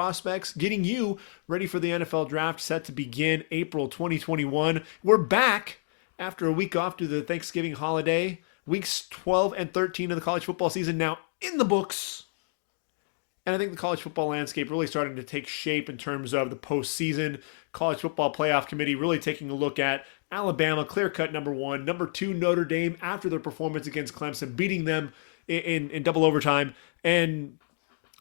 prospects, getting you ready for the NFL draft set to begin April 2021. We're back after a week off due to the Thanksgiving holiday. Weeks 12 and 13 of the college football season now in the books. And I think the college football landscape really starting to take shape in terms of the postseason. College Football Playoff Committee really taking a look at Alabama, clear-cut number 1. Number 2, Notre Dame, after their performance against Clemson, beating them in double overtime. And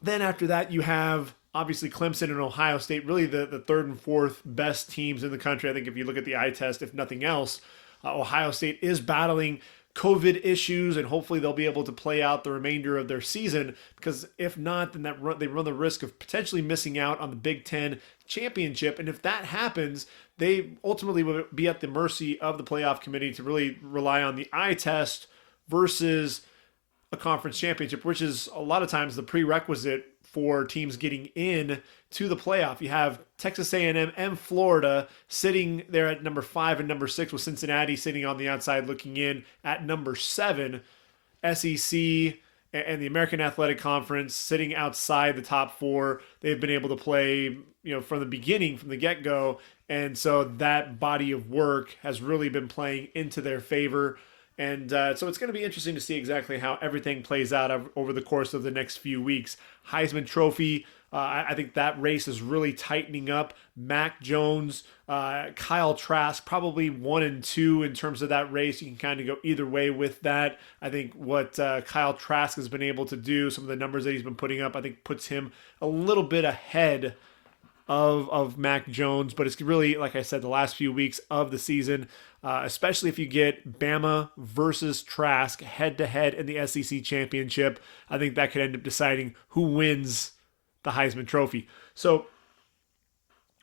then after that, you have obviously Clemson and Ohio State, really the third and fourth best teams in the country. I think if you look at the eye test, if nothing else, Ohio State is battling COVID issues, and hopefully they'll be able to play out the remainder of their season, because if not, then they run the risk of potentially missing out on the Big Ten championship. And if that happens, they ultimately will be at the mercy of the playoff committee to really rely on the eye test versus a conference championship, which is a lot of times the prerequisite for teams getting in to the playoff. You have Texas A&M and Florida sitting there at number 5 and number 6, with Cincinnati sitting on the outside looking in at number 7. SEC and the American Athletic Conference sitting outside the top 4. They've been able to play, from the beginning, from the get-go, and so that body of work has really been playing into their favor. And so it's going to be interesting to see exactly how everything plays out over the course of the next few weeks. Heisman Trophy, I think that race is really tightening up. Mac Jones, Kyle Trask, probably 1 and 2 in terms of that race. You can kind of go either way with that. I think what Kyle Trask has been able to do, some of the numbers that he's been putting up, I think puts him a little bit ahead of Mac Jones. But it's really, like I said, the last few weeks of the season, especially if you get Bama versus Trask head-to-head in the SEC championship, I think that could end up deciding who wins the Heisman Trophy. So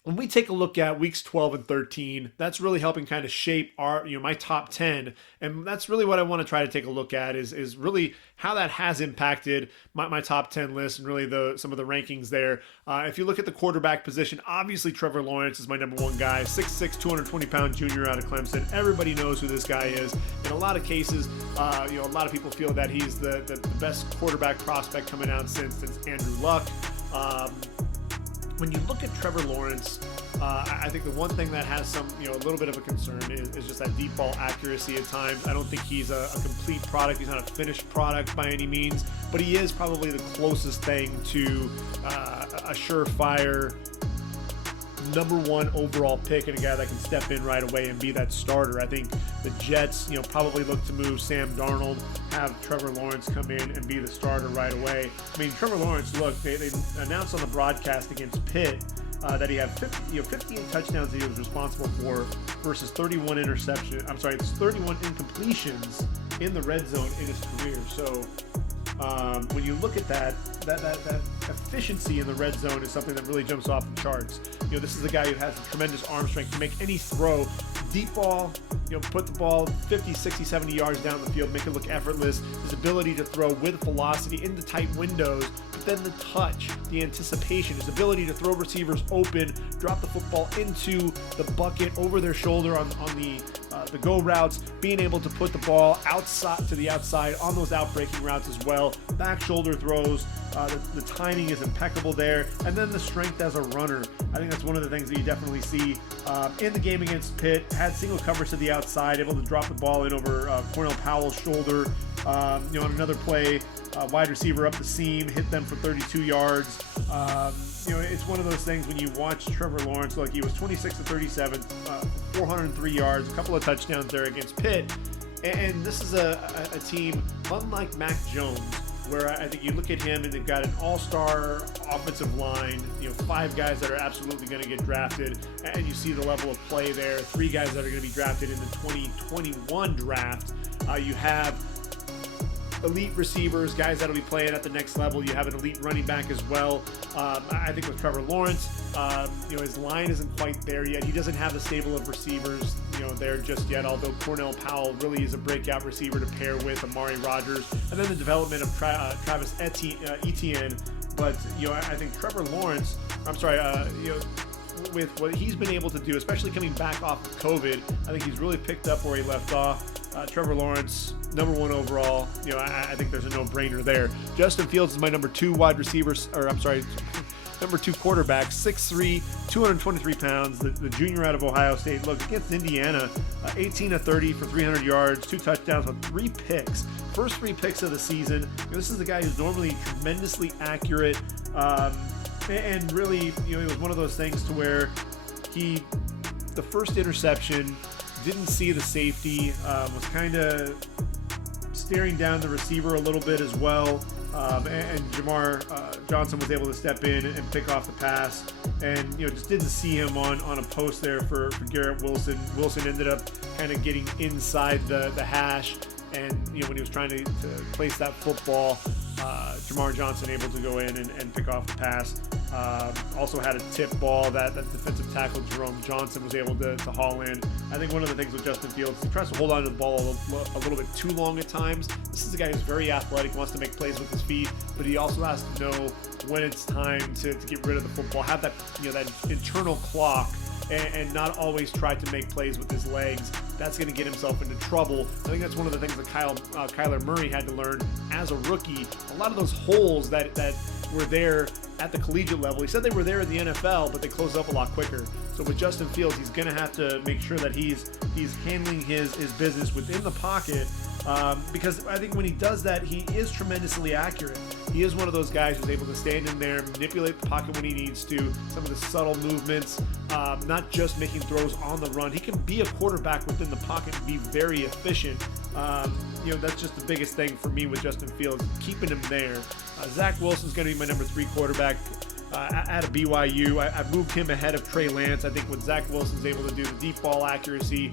when we take a look at weeks 12 and 13, that's really helping kind of shape our, my top 10. And that's really what I want to try to take a look at is really how that has impacted my top 10 list and really some of the rankings there. If you look at the quarterback position, obviously Trevor Lawrence is my number 1 guy, 6'6", 220-pound junior out of Clemson. Everybody knows who this guy is. In a lot of cases, a lot of people feel that he's the best quarterback prospect coming out since Andrew Luck. When you look at Trevor Lawrence, I think the one thing that has some, a little bit of a concern is just that deep ball accuracy at times. I don't think he's a complete product. He's not a finished product by any means, but he is probably the closest thing to a surefire number 1 overall pick and a guy that can step in right away and be that starter. I think the Jets, probably look to move Sam Darnold, have Trevor Lawrence come in and be the starter right away. I mean, Trevor Lawrence, look, they announced on the broadcast against Pitt that he had 58 touchdowns that he was responsible for versus 31 incompletions in the red zone in his career. So when you look at that efficiency in the red zone is something that really jumps off the charts. This is a guy who has a tremendous arm strength to make any throw, deep ball, put the ball 50, 60, 70 yards down the field, make it look effortless. His ability to throw with velocity into tight windows, but then the touch, the anticipation, his ability to throw receivers open, drop the football into the bucket over their shoulder on the go routes, being able to put the ball outside to the outside on those outbreaking routes as well. Back shoulder throws, the timing is impeccable there, and then the strength as a runner. I think that's one of the things that you definitely see in the game against Pitt. Had single coverage to the outside, able to drop the ball in over Cornell Powell's shoulder. On another play, wide receiver up the seam, hit them for 32 yards. It's one of those things when you watch Trevor Lawrence, like he was 26 to 37, 403 yards, a couple of touchdowns there against Pitt. And this is a team, unlike Mac Jones, where I think you look at him and they've got an all-star offensive line, 5 guys that are absolutely going to get drafted, and you see the level of play there, 3 guys that are going to be drafted in the 2021 draft. You have elite receivers, guys that'll be playing at the next level. You have an elite running back as well. I think with Trevor Lawrence, his line isn't quite there yet. He doesn't have the stable of receivers, there just yet, although Cornell Powell really is a breakout receiver to pair with Amari Rodgers. And then the development of Travis Etienne. But, I think Trevor Lawrence, with what he's been able to do, especially coming back off of COVID, I think he's really picked up where he left off. Trevor Lawrence, number 1 overall. I think there's a no-brainer there. Justin Fields is my number 2 wide receiver, number 2 quarterback, 6'3", 223 pounds, the junior out of Ohio State. Look, against Indiana, 18 of 30 for 300 yards, 2 touchdowns with 3 picks. First 3 picks of the season. This is a guy who's normally tremendously accurate, and really, it was one of those things to where the first interception, didn't see the safety, was kind of staring down the receiver a little bit as well. And Jermar Johnson was able to step in and pick off the pass, and just didn't see him on a post there for Garrett Wilson. Wilson ended up kind of getting inside the hash, and when he was trying to place that football, Jermar Johnson able to go in and pick off the pass. Also had a tip ball that defensive tackle Jerome Johnson was able to haul in. I think one of the things with Justin Fields, he tries to hold on to the ball a little bit too long at times. This is a guy who's very athletic, wants to make plays with his feet, but he also has to know when it's time to get rid of the football, have that that internal clock, and not always try to make plays with his legs. That's going to get himself into trouble. I think that's one of the things that Kyler Murray had to learn as a rookie. A lot of those holes that were there at the collegiate level, he said they were there in the NFL, but they closed up a lot quicker. So with Justin Fields, he's going to have to make sure that he's handling his business within the pocket, because I think when he does that, he is tremendously accurate. He is one of those guys who's able to stand in there, manipulate the pocket when he needs to, some of the subtle movements, not just making throws on the run. He can be a quarterback within the pocket and be very efficient. That's just the biggest thing for me with Justin Fields, keeping him there. Zach Wilson's going to be my number 3 quarterback out of BYU. I moved him ahead of Trey Lance. I think what Zach Wilson's able to do, the deep ball accuracy,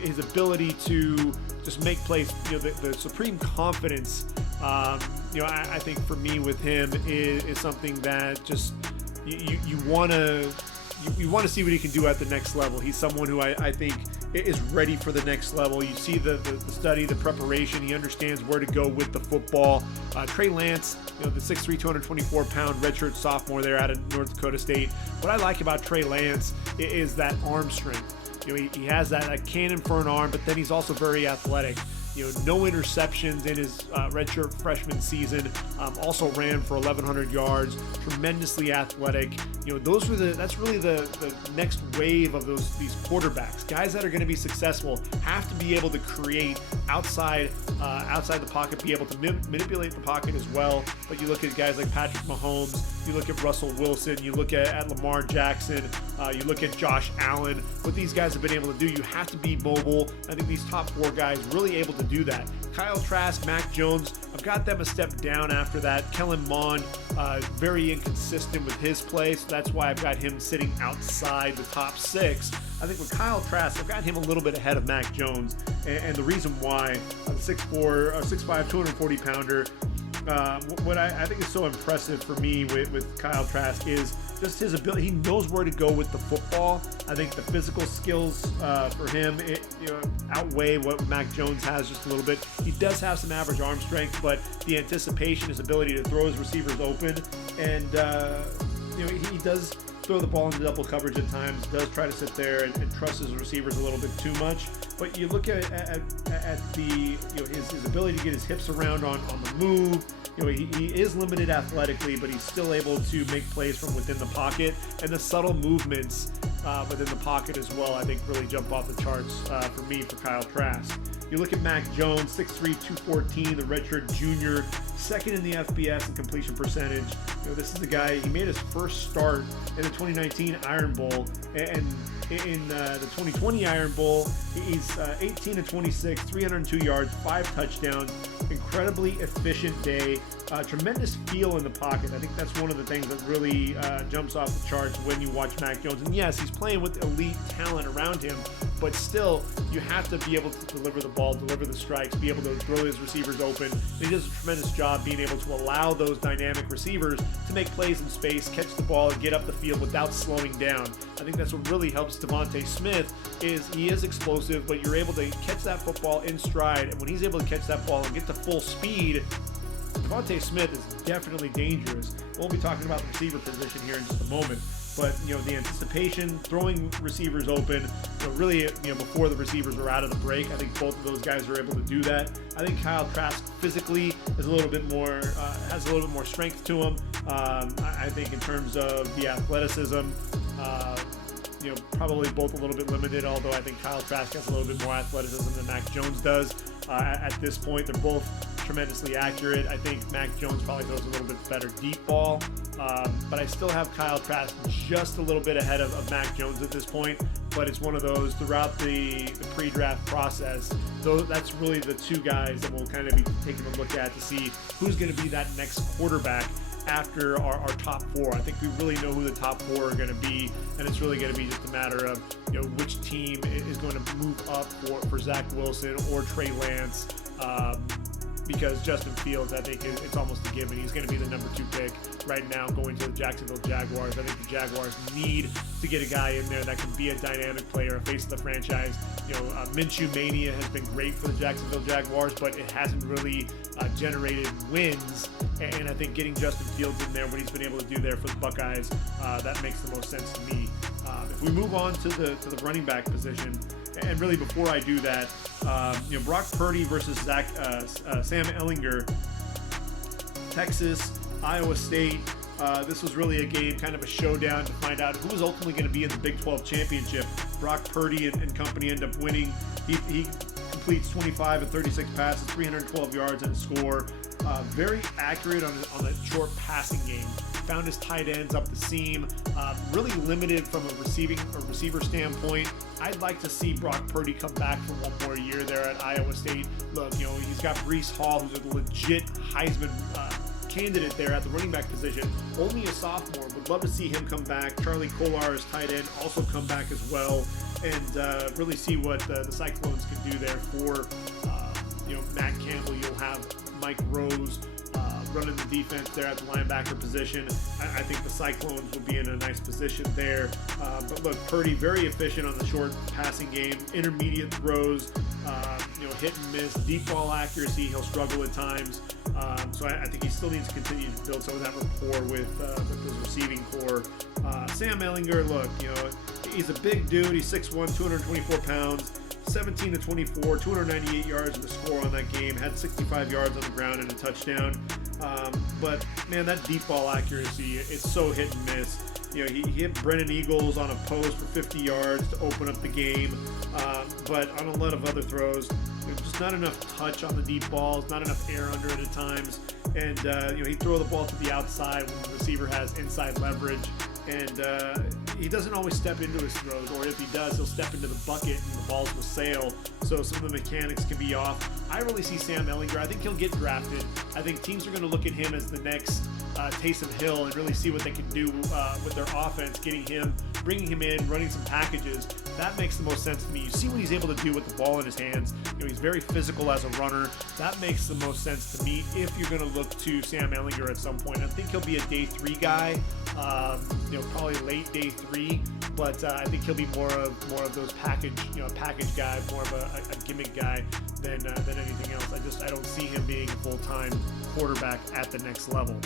his ability to just make plays, the supreme confidence, I think for me with him is something that just you want to see what he can do at the next level. He's someone who I think is ready for the next level. You see the study, the preparation. He understands where to go with the football. Trey Lance, the 6'3", 224-pound redshirt sophomore there out of North Dakota State. What I like about Trey Lance is that arm strength. He has that cannon for an arm, but then he's also very athletic. No interceptions in his redshirt freshman season. Also ran for 1,100 yards. Tremendously athletic. That's really the next wave of these quarterbacks. Guys that are going to be successful have to be able to create outside the pocket, be able to manipulate the pocket as well. But you look at guys like Patrick Mahomes, you look at Russell Wilson, you look at Lamar Jackson, you look at Josh Allen. What these guys have been able to do, you have to be mobile. I think these top 4 guys really able to do that. Kyle Trask, Mac Jones, I've got them a step down after that. Kellen Mond, very inconsistent with his play, so that's why I've got him sitting outside the top 6. I think with Kyle Trask, I've got him a little bit ahead of Mac Jones, and the reason why, the 6'4", 6'5", 240-pounder, what I think is so impressive for me with Kyle Trask is just his ability. He knows where to go with the football. I think the physical skills for him outweigh what Mac Jones has just a little bit. He does have some average arm strength, but the anticipation, his ability to throw his receivers open, and he does throw the ball into double coverage at times, does try to sit there and trust his receivers a little bit too much. But you look at the his ability to get his hips around on the move. He is limited athletically, but he's still able to make plays from within the pocket, and the subtle movements within the pocket as well, I think really jump off the charts for me for Kyle Trask. You look at Mac Jones, 6'3", 214, the redshirt junior, second in the FBS in completion percentage. This is the guy, he made his first start in the 2019 Iron Bowl, and in the 2020 Iron Bowl, he's 18 of 26, 302 yards, 5 touchdowns, incredibly efficient day, tremendous feel in the pocket. I think that's one of the things that really jumps off the charts when you watch Mac Jones. And yes, he's playing with elite talent around him, but still, you have to be able to deliver the ball, deliver the strikes, be able to throw his receivers open. And he does a tremendous job being able to allow those dynamic receivers to make plays in space, catch the ball, and get up the field without slowing down. I think that's what really helps Devontae Smith, is he is explosive, but you're able to catch that football in stride. And when he's able to catch that ball and get to full speed, Devontae Smith is definitely dangerous. We'll be talking about the receiver position here in just a moment. but the anticipation, throwing receivers open, really before the receivers were out of the break. I think both of those guys are able to do that. I think Kyle Trask physically is a little bit more has a little bit more strength to him. I think in terms of the athleticism, probably both a little bit limited, although I think Kyle Trask has a little bit more athleticism than Mac Jones does. At this point, they're both tremendously accurate. I think Mac Jones probably throws a little bit better deep ball, but I still have Kyle Trask just a little bit ahead of Mac Jones at this point. But it's one of those throughout the pre-draft process. Though that's really the two guys that we'll kind of be taking a look at to see who's going to be that next quarterback after our top four. I think we really know who the top four are going to be, and it's really going to be just a matter of which team is going to move up for Zach Wilson or Trey Lance, because Justin Fields, I think it's almost a given. He's going to be the number 2 pick right now going to the Jacksonville Jaguars. I think the Jaguars need to get a guy in there that can be a dynamic player, a face of the franchise. Minshew Mania has been great for the Jacksonville Jaguars, but it hasn't really generated wins. And I think getting Justin Fields in there, what he's been able to do there for the Buckeyes, that makes the most sense to me. If we move on to the running back position, and really before I do that, Brock Purdy versus Sam Ehlinger, Texas, Iowa State. This was really a game, kind of a showdown to find out who was ultimately going to be in the Big 12 championship. Brock Purdy and company end up winning. He completes 25 of 36 passes, 312 yards and a score. Very accurate on the short passing game. Found his tight ends up the seam. Really limited from a receiver standpoint. I'd like to see Brock Purdy come back for one more year there at Iowa State. Look, he's got Breece Hall, who's a legit Heisman candidate there at the running back position. Only a sophomore. Would love to see him come back. Charlie Kolar, his tight end, also come back as well, and really see what the Cyclones can do there for Matt Campbell. You'll have Mike Rose running the defense there at the linebacker position. I think the Cyclones will be in a nice position there. But look, Purdy very efficient on the short passing game, intermediate throws, hit and miss, deep ball accuracy. He'll struggle at times. So I think he still needs to continue to build some of that rapport with his receiving core. Sam Ehlinger, look, he's a big dude. He's 6'1", 224 pounds. 17 to 24, 298 yards of the score on that game, had 65 yards on the ground and a touchdown. But man, that deep ball accuracy is so hit and miss. He hit Brennan Eagles on a post for 50 yards to open up the game. But on a lot of other throws, just not enough touch on the deep balls, not enough air under it at times. And he'd throw the ball to the outside when the receiver has inside leverage. And he doesn't always step into his throws, or if he does, he'll step into the bucket and the balls will sail. So some of the mechanics can be off. I really see Sam Ehlinger. I think he'll get drafted. I think teams are going to look at him as the next Taysom Hill and really see what they can do with their offense, bringing him in, running some packages. That makes the most sense to me. You see what he's able to do with the ball in his hands. He's very physical as a runner. That makes the most sense to me if you're going to look to Sam Ehlinger at some point. I think he'll be a day 3 guy, probably late day 3, but I think he'll be more of those package guy, more of a gimmick guy than anything else. I don't see him being a full-time quarterback at the next level.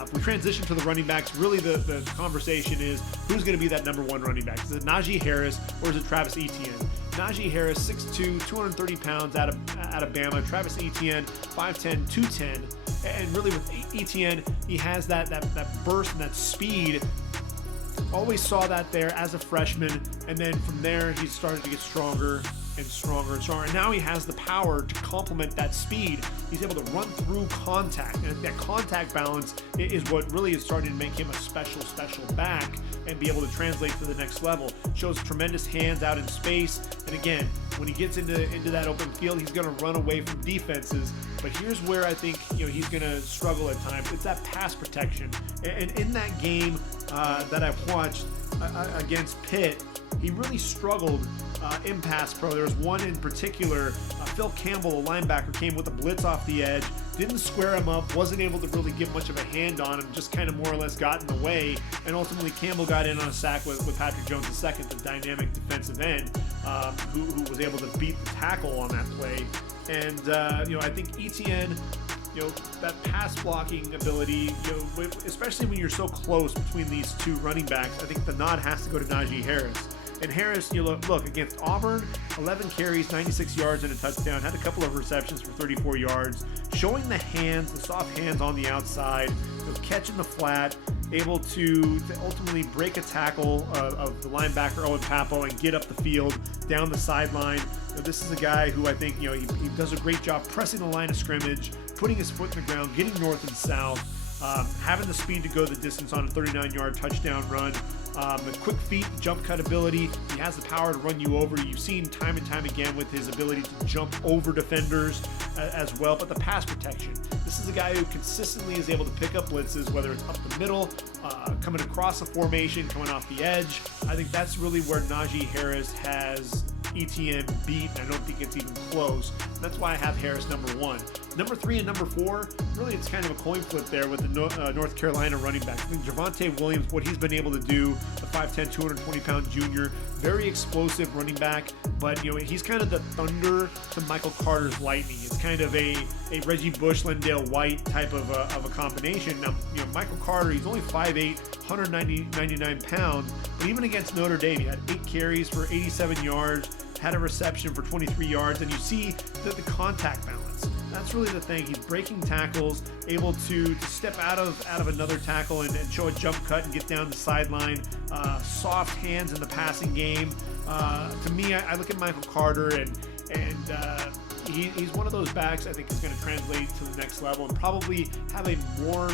If we transition to the running backs, really the conversation is who's going to be that number 1 running back. Is it Najee Harris or is it Travis Etienne? Najee Harris, 6'2", 230 pounds out of Bama. Travis Etienne, 5'10", 210. And really with Etienne, he has that burst and that speed. Always saw that there as a freshman, and then from there he started to get stronger and stronger and stronger. And now he has the power to complement that speed. He's able to run through contact, and that contact balance is what really is starting to make him a special back and be able to translate to the next level. Shows tremendous hands out in space, and again, when he gets into that open field, he's going to run away from defenses. But here's where I think he's going to struggle at times. It's that pass protection. And in that game that I've watched against Pitt, he really struggled in pass pro. There was one in particular, Phil Campbell, a linebacker, came with a blitz off the edge, didn't square him up, wasn't able to really get much of a hand on him, just kind of more or less got in the way, and ultimately Campbell got in on a sack with Patrick Jones II, the dynamic defensive end, who was able to beat the tackle on that play. And I think Etienne, that pass blocking ability, especially when you're so close between these two running backs, I think the nod has to go to Najee Harris. And Harris, look, against Auburn, 11 carries, 96 yards and a touchdown, had a couple of receptions for 34 yards, showing the hands, the soft hands on the outside, catching the flat, able to ultimately break a tackle of the linebacker Owen Papo and get up the field, down the sideline. This is a guy who I think, he does a great job pressing the line of scrimmage, putting his foot in the ground, getting north and south, having the speed to go the distance on a 39-yard touchdown run. The quick feet, jump cut ability. He has the power to run you over. You've seen time and time again with his ability to jump over defenders as well. But the pass protection. This is a guy who consistently is able to pick up blitzes, whether it's up the middle, coming across the formation, coming off the edge. I think that's really where Najee Harris has Etienne beat, and I don't think it's even close. That's why I have Harris number 1. Number 3 and number 4, really it's kind of a coin flip there with the North Carolina running backs. I think Javonte Williams, what he's been able to do, the 5'10", 220-pound junior, very explosive running back, but he's kind of the thunder to Michael Carter's lightning. It's kind of a Reggie Bush, Lendale White type of a combination. Now, Michael Carter, he's only 5'8", 199 pounds, but even against Notre Dame, he had 8 carries for 87 yards, had a reception for 23 yards, and you see the contact balance. That's really the thing. He's breaking tackles, able to step out of another tackle and show a jump cut and get down the sideline. Soft hands in the passing game. To me, I look at Michael Carter and he's one of those backs I think is going to translate to the next level and probably have a more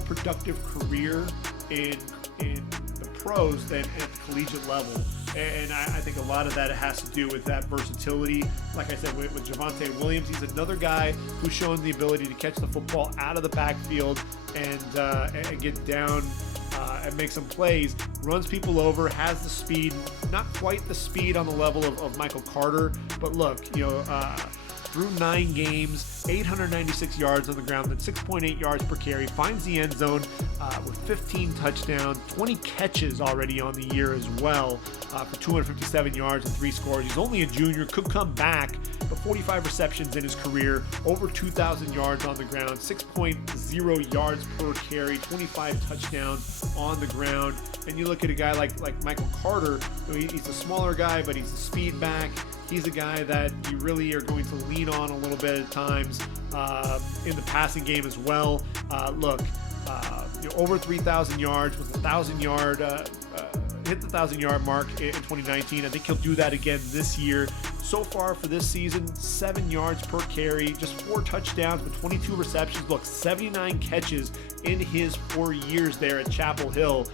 productive career in the pros than at the collegiate level. And I think a lot of that has to do with that versatility. Like I said, with Javonte Williams, he's another guy who's shown the ability to catch the football out of the backfield and get down and make some plays. Runs people over, has the speed, not quite the speed on the level of Michael Carter, but look, through 9 games, 896 yards on the ground, then 6.8 yards per carry, finds the end zone with 15 touchdowns, 20 catches already on the year as well, for 257 yards and 3 scores. He's only a junior, could come back, but 45 receptions in his career, over 2,000 yards on the ground, 6.0 yards per carry, 25 touchdowns on the ground. And you look at a guy like Michael Carter, he's a smaller guy, but he's a speed back. He's a guy that you really are going to lean on a little bit at times in the passing game as well. Over 3,000 yards with 1,000-yard, hit the 1,000-yard mark in 2019. I think he'll do that again this year. So far for this season, 7 yards per carry, just 4 touchdowns, but 22 receptions. Look, 79 catches in his 4 years there at Chapel Hill.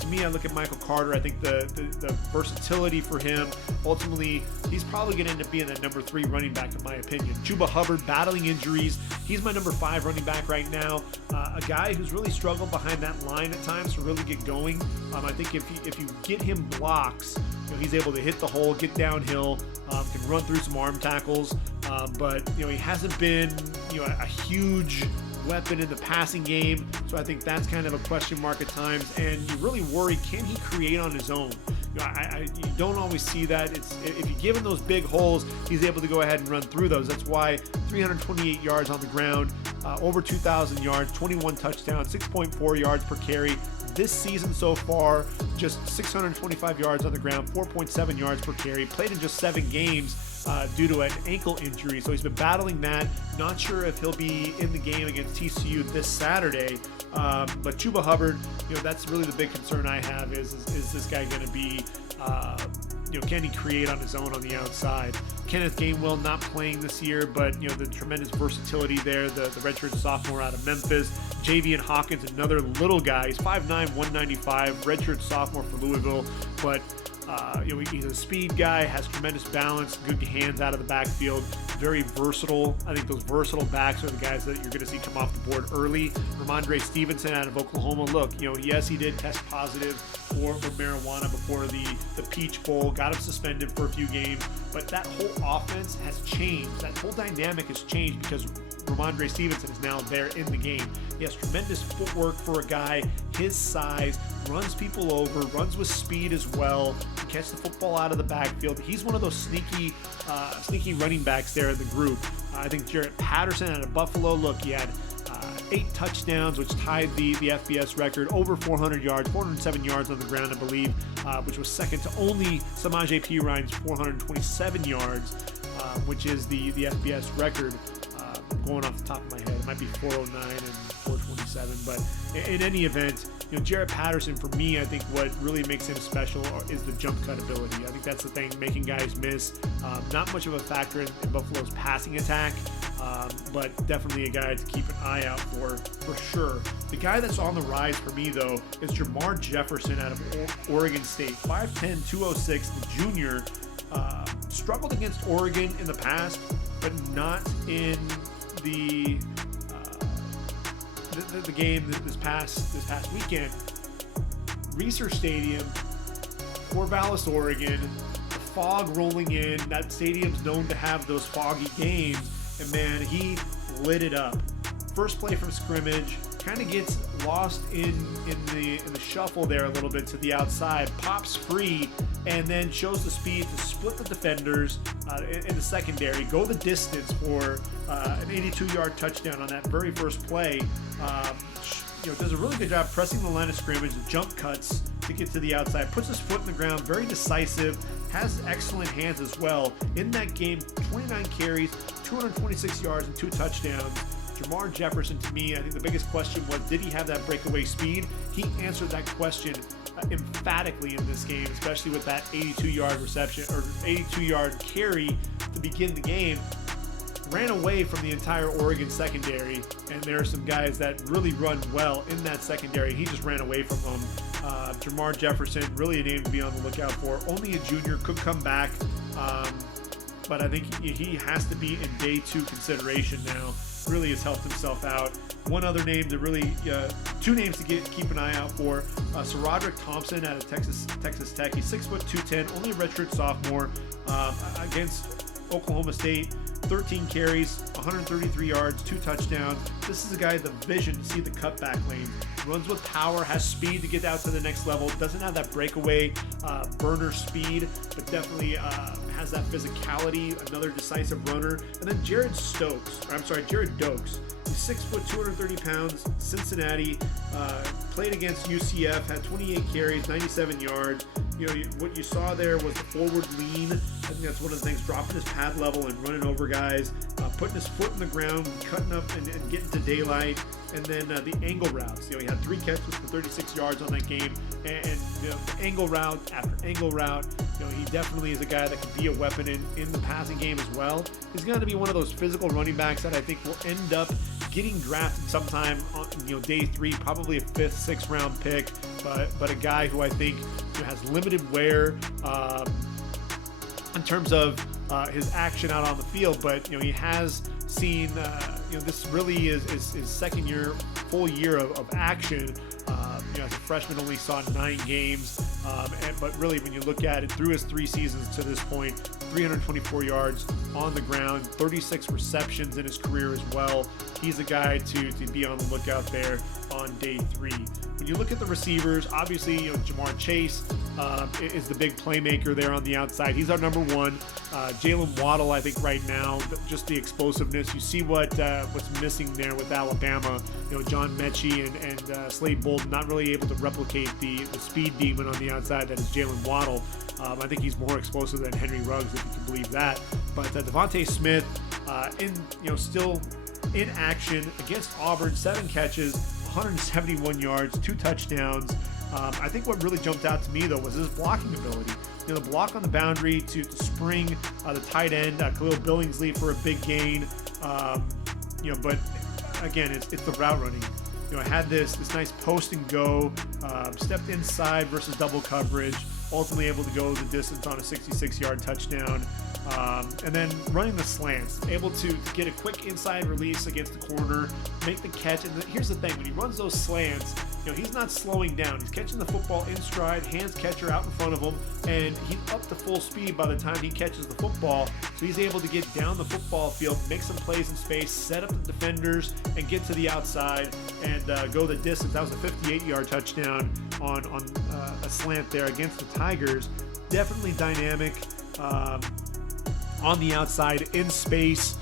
To me, I look at Michael Carter. I think the versatility for him, ultimately, he's probably going to end up being that number 3 running back in my opinion. Chuba Hubbard battling injuries. He's my number 5 running back right now. A guy who's really struggled behind that line at times to really get going. I think if you get him blocks, he's able to hit the hole, get downhill, can run through some arm tackles, but he hasn't been a huge weapon in the passing game, so I think that's kind of a question mark at times, and you really worry, can he create on his own? You don't always see that. If you give him those big holes, he's able to go ahead and run through those. That's why 328 yards on the ground, over 2,000 yards, 21 touchdowns, 6.4 yards per carry. This season so far, just 625 yards on the ground, 4.7 yards per carry. Played in just 7 games due to an ankle injury, so he's been battling that. Not sure if he'll be in the game against TCU this Saturday, but Chuba Hubbard, that's really the big concern I have is this guy going to be, can he create on his own on the outside? Kenneth Gainwell not playing this year, but the tremendous versatility there, the redshirt sophomore out of Memphis. Javian Hawkins, another little guy. He's 5'9", 195, redshirt sophomore for Louisville, but he's a speed guy, has tremendous balance, good hands out of the backfield, very versatile. I think those versatile backs are the guys that you're going to see come off the board early. Ramondre Stevenson out of Oklahoma. Look, yes, he did test positive for marijuana before the Peach Bowl, got him suspended for a few games, but that whole offense has changed. That whole dynamic has changed because Ramondre Stevenson is now there in the game. He has tremendous footwork for a guy his size, runs people over, runs with speed as well, can catch the football out of the backfield. He's one of those sneaky running backs there in the group. I think Jarrett Patterson out of Buffalo, look, he had 8 touchdowns, which tied the FBS record, over 400 yards, 407 yards on the ground, I believe, which was second to only Samaje Perine's 427 yards, which is the FBS record. Going off the top of my head, it might be 409 and 427, but in any event, Jarrett Patterson, for me, I think what really makes him special is the jump cut ability. I think that's the thing, making guys miss. Not much of a factor in Buffalo's passing attack, but definitely a guy to keep an eye out for sure. The guy that's on the rise for me, though, is Jermar Jefferson out of Oregon State. 5'10", 206, the junior. Struggled against Oregon in the past, but not in the game this past weekend. Research Stadium, Corvallis, Oregon, the fog rolling in. That stadium's known to have those foggy games, and man, he lit it up. First play from scrimmage, kind of gets lost in the shuffle there a little bit to the outside, pops free, and then shows the speed to split the defenders in the secondary, go the distance for an 82-yard touchdown on that very first play. Does a really good job pressing the line of scrimmage, the jump cuts to get to the outside, puts his foot in the ground, very decisive, has excellent hands as well. In that game, 29 carries, 226 yards, and 2 touchdowns. Jermar Jefferson, to me, I think the biggest question was, did he have that breakaway speed? He answered that question emphatically in this game, especially with that 82-yard reception or 82-yard carry to begin the game. Ran away from the entire Oregon secondary, and there are some guys that really run well in that secondary. He just ran away from them. Jermar Jefferson, really a name to be on the lookout for. Only a junior, could come back, but I think he has to be in day 2 consideration now. Really has helped himself out. One other name to really, 2 names to keep an eye out for. Rodarius Thompson out of Texas Tech. He's 6'2", 210, only a redshirt sophomore. Against Oklahoma State, 13 carries, 133 yards, 2 touchdowns. This is a guy with the vision to see the cutback lane. Runs with power, has speed to get out to the next level. Doesn't have that breakaway burner speed, but definitely has that physicality. Another decisive runner. And then Jared Dokes. He's 6', 230 pounds, Cincinnati. Played against UCF, had 28 carries, 97 yards. What you saw there was the forward lean. I think that's one of the things, dropping his pad level and running over guys, putting his foot in the ground, cutting up and getting to daylight. And then the angle routes. He had 3 catches for 36 yards on that game. And angle route after angle route, he definitely is a guy that could be a weapon in the passing game as well. He's going to be one of those physical running backs that I think will end up getting drafted sometime on day 3, probably a 5th, 6th round pick, but a guy who I think has limited wear in terms of his action out on the field, but he has seen this really is his second full year of action. As a freshman, only saw 9 games, but really when you look at it through his 3 seasons to this point, 324 yards on the ground, 36 receptions in his career as well. He's a guy to be on the lookout there on day 3. When you look at the receivers, obviously Jamar Chase is the big playmaker there on the outside. He's our number 1. Jalen Waddle, I think right now, just the explosiveness. You see what's missing there with Alabama. John Mechie and Slade Bolden not really able to replicate the speed demon on the outside that is Jalen Waddle. I think he's more explosive than Henry Ruggs, if you can believe that. But Devontae Smith, still in action against Auburn, 7 catches, 171 yards, 2 touchdowns. I think what really jumped out to me, though, was his blocking ability. The block on the boundary to spring the tight end, Khalil Billingsley, for a big gain. But again, it's the route running. Had this nice post and go, stepped inside versus double coverage, ultimately able to go the distance on a 66-yard touchdown. And then running the slants, able to get a quick inside release against the corner, make the catch. And here's the thing, when he runs those slants, he's not slowing down. He's catching the football in stride, hands catcher out in front of him, and he's up to full speed by the time he catches the football. So he's able to get down the football field, make some plays in space, set up the defenders, and get to the outside and go the distance. That was a 58-yard touchdown on a slant there against the Tigers. Definitely dynamic on the outside in space.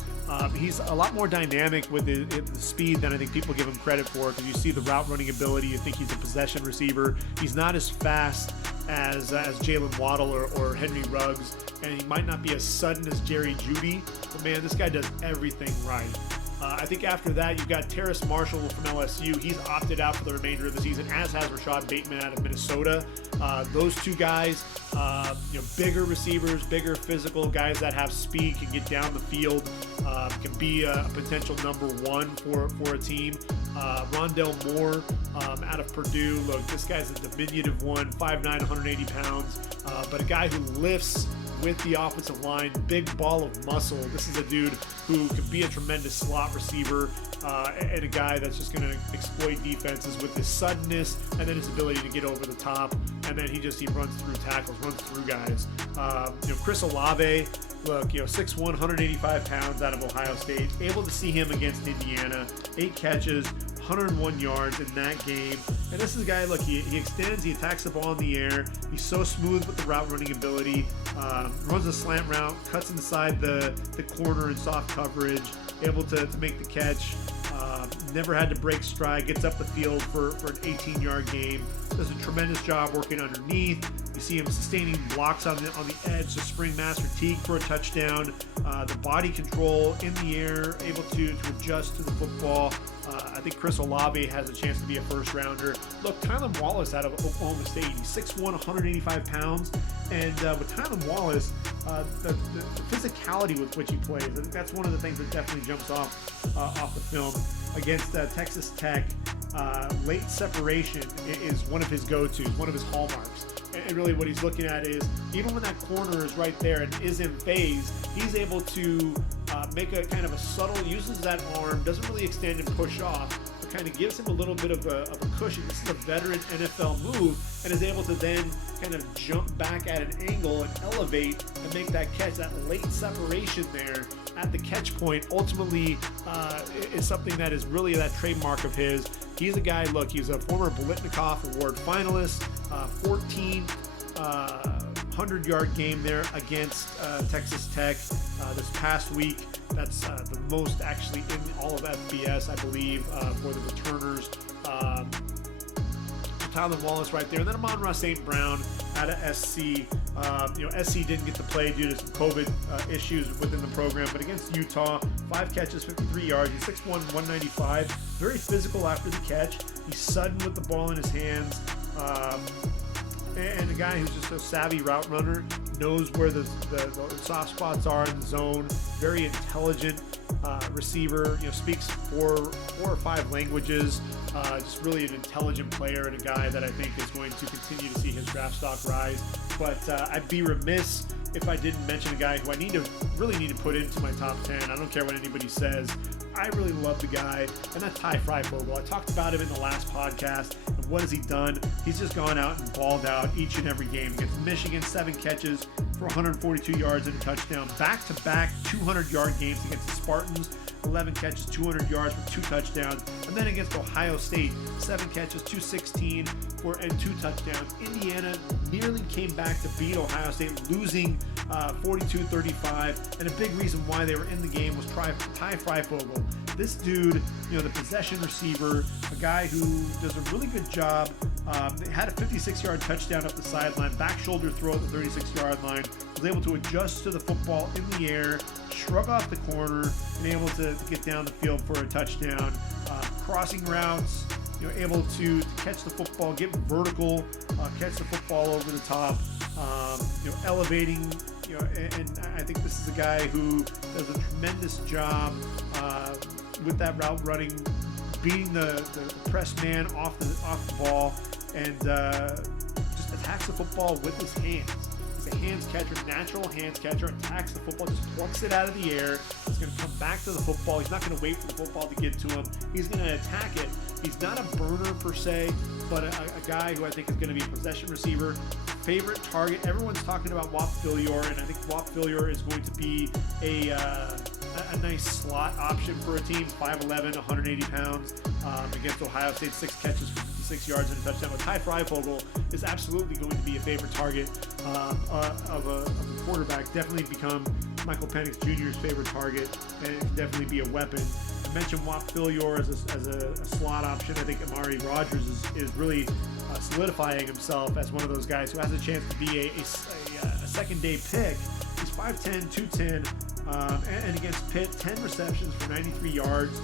He's a lot more dynamic with the speed than I think people give him credit for, because you see the route running ability. You think he's a possession receiver. He's not as fast as Jalen Waddle or Henry Ruggs, and he might not be as sudden as Jerry Jeudy, but man, this guy does everything right. I think after that, you've got Terrace Marshall from LSU. He's opted out for the remainder of the season, as has Rashad Bateman out of Minnesota. Those two guys, bigger receivers, bigger physical guys that have speed, can get down the field, can be a potential number one for a team. Rondell Moore out of Purdue. Look, this guy's a diminutive one, 5'9", 180 pounds, but a guy who lifts with the offensive line, big ball of muscle. This is a dude who could be a tremendous slot receiver and a guy that's just going to exploit defenses with his suddenness and then his ability to get over the top. And then he runs through tackles, runs through guys. Chris Olave, look, 6'1", 185 pounds out of Ohio State. Able to see him against Indiana. 8 catches, 101 yards in that game. And this is a guy, look, he extends, he attacks the ball in the air. He's so smooth with the route running ability. Runs a slant route, cuts inside the corner in soft coverage, able to make the catch. Never had to break stride, gets up the field for an 18-yard game. Does a tremendous job working underneath. You see him sustaining blocks on the edge to spring mass fatigue for a touchdown. The body control in the air, able to adjust to the football. I think Chris Olave has a chance to be a first-rounder. Look, Tylan Wallace out of Oklahoma State. He's 6'1", 185 pounds. And with Tylan Wallace, the physicality with which he plays, I think that's one of the things that definitely jumps off the film. Against Texas Tech, late separation is one of his go-tos, one of his hallmarks. And really what he's looking at is, even when that corner is right there and is in phase, he's able to make a kind of a subtle, uses that arm, doesn't really extend and push off, but kind of gives him a little bit of a cushion. This is a veteran NFL move, and is able to then kind of jump back at an angle and elevate and make that catch. That late separation there at the catch point ultimately is something that is really that trademark of his. He's a guy, look, he's a former Biletnikoff Award finalist, 14 100-yard game there against Texas Tech this past week. That's the most actually in all of FBS, I believe, for the returners. Tylan Wallace right there, and then Amon-Ra St. Brown out of SC. SC didn't get to play due to some COVID issues within the program, but against Utah, 5 catches, 53 yards. He's 6'1", 195. Very physical after the catch. He's sudden with the ball in his hands. And a guy who's just a savvy route runner, knows where the soft spots are in the zone. Very intelligent receiver. Speaks four or five languages. Just really an intelligent player, and a guy that I think is going to continue to see his draft stock rise. But I'd be remiss if I didn't mention a guy who I really need to put into my top 10. I don't care what anybody says. I really love the guy, and that's Ty Freifogel. I talked about him in the last podcast, and what has he done? He's just gone out and balled out each and every game. Against Michigan, 7 catches for 142 yards and a touchdown. Back-to-back 200-yard games against the Spartans. 11 catches, 200 yards with 2 touchdowns. And then against Ohio State, 7 catches, 216 and 2 touchdowns. Indiana nearly came back to beat Ohio State, losing 42-35. And a big reason why they were in the game was Ty Freifogel. This dude, the possession receiver, a guy who does a really good job. Had a 56-yard touchdown up the sideline, back shoulder throw at the 36-yard line. Was able to adjust to the football in the air, shrug off the corner, and able to get down the field for a touchdown. Crossing routes, able to catch the football, get vertical, catch the football over the top, elevating, and I think this is a guy who does a tremendous job with that route running, beating the press man off the ball, and just attacks the football with his hands. He's a hands catcher, natural hands catcher, attacks the football, just plucks it out of the air. He's going to come back to the football. He's not going to wait for the football to get to him. He's going to attack it. He's not a burner per se, but a guy who I think is going to be a possession receiver. Favorite target, everyone's talking about Whop Philyor, and I think Whop Philyor is going to be a nice slot option for a team. 5'11", 180 pounds, against Ohio State, 6 catches, 56 yards and a touchdown. But Ty Freifogel is absolutely going to be a favorite target of a quarterback. Definitely become Michael Penix Jr.'s favorite target, and it can definitely be a weapon. I mentioned Whop Philyor as a slot option. I think Amari Rodgers is really solidifying himself as one of those guys who has a chance to be a second-day pick. He's 5'10", 210, and against Pitt, 10 receptions for 93 yards.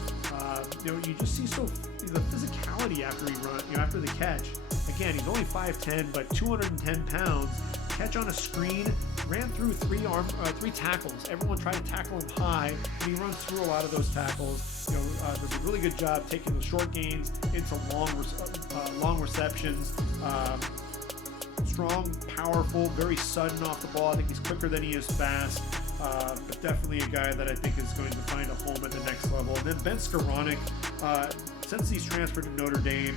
You just see the physicality after the catch. Again, he's only 5'10", but 210 pounds. Catch on a screen, ran through three tackles. Everyone tried to tackle him high, and he runs through a lot of those tackles. Does a really good job taking the short gains into long receptions. Strong, powerful, very sudden off the ball. I think he's quicker than he is fast, but definitely a guy that I think is going to find a home at the next level. And then Ben Skoranek, since he's transferred to Notre Dame,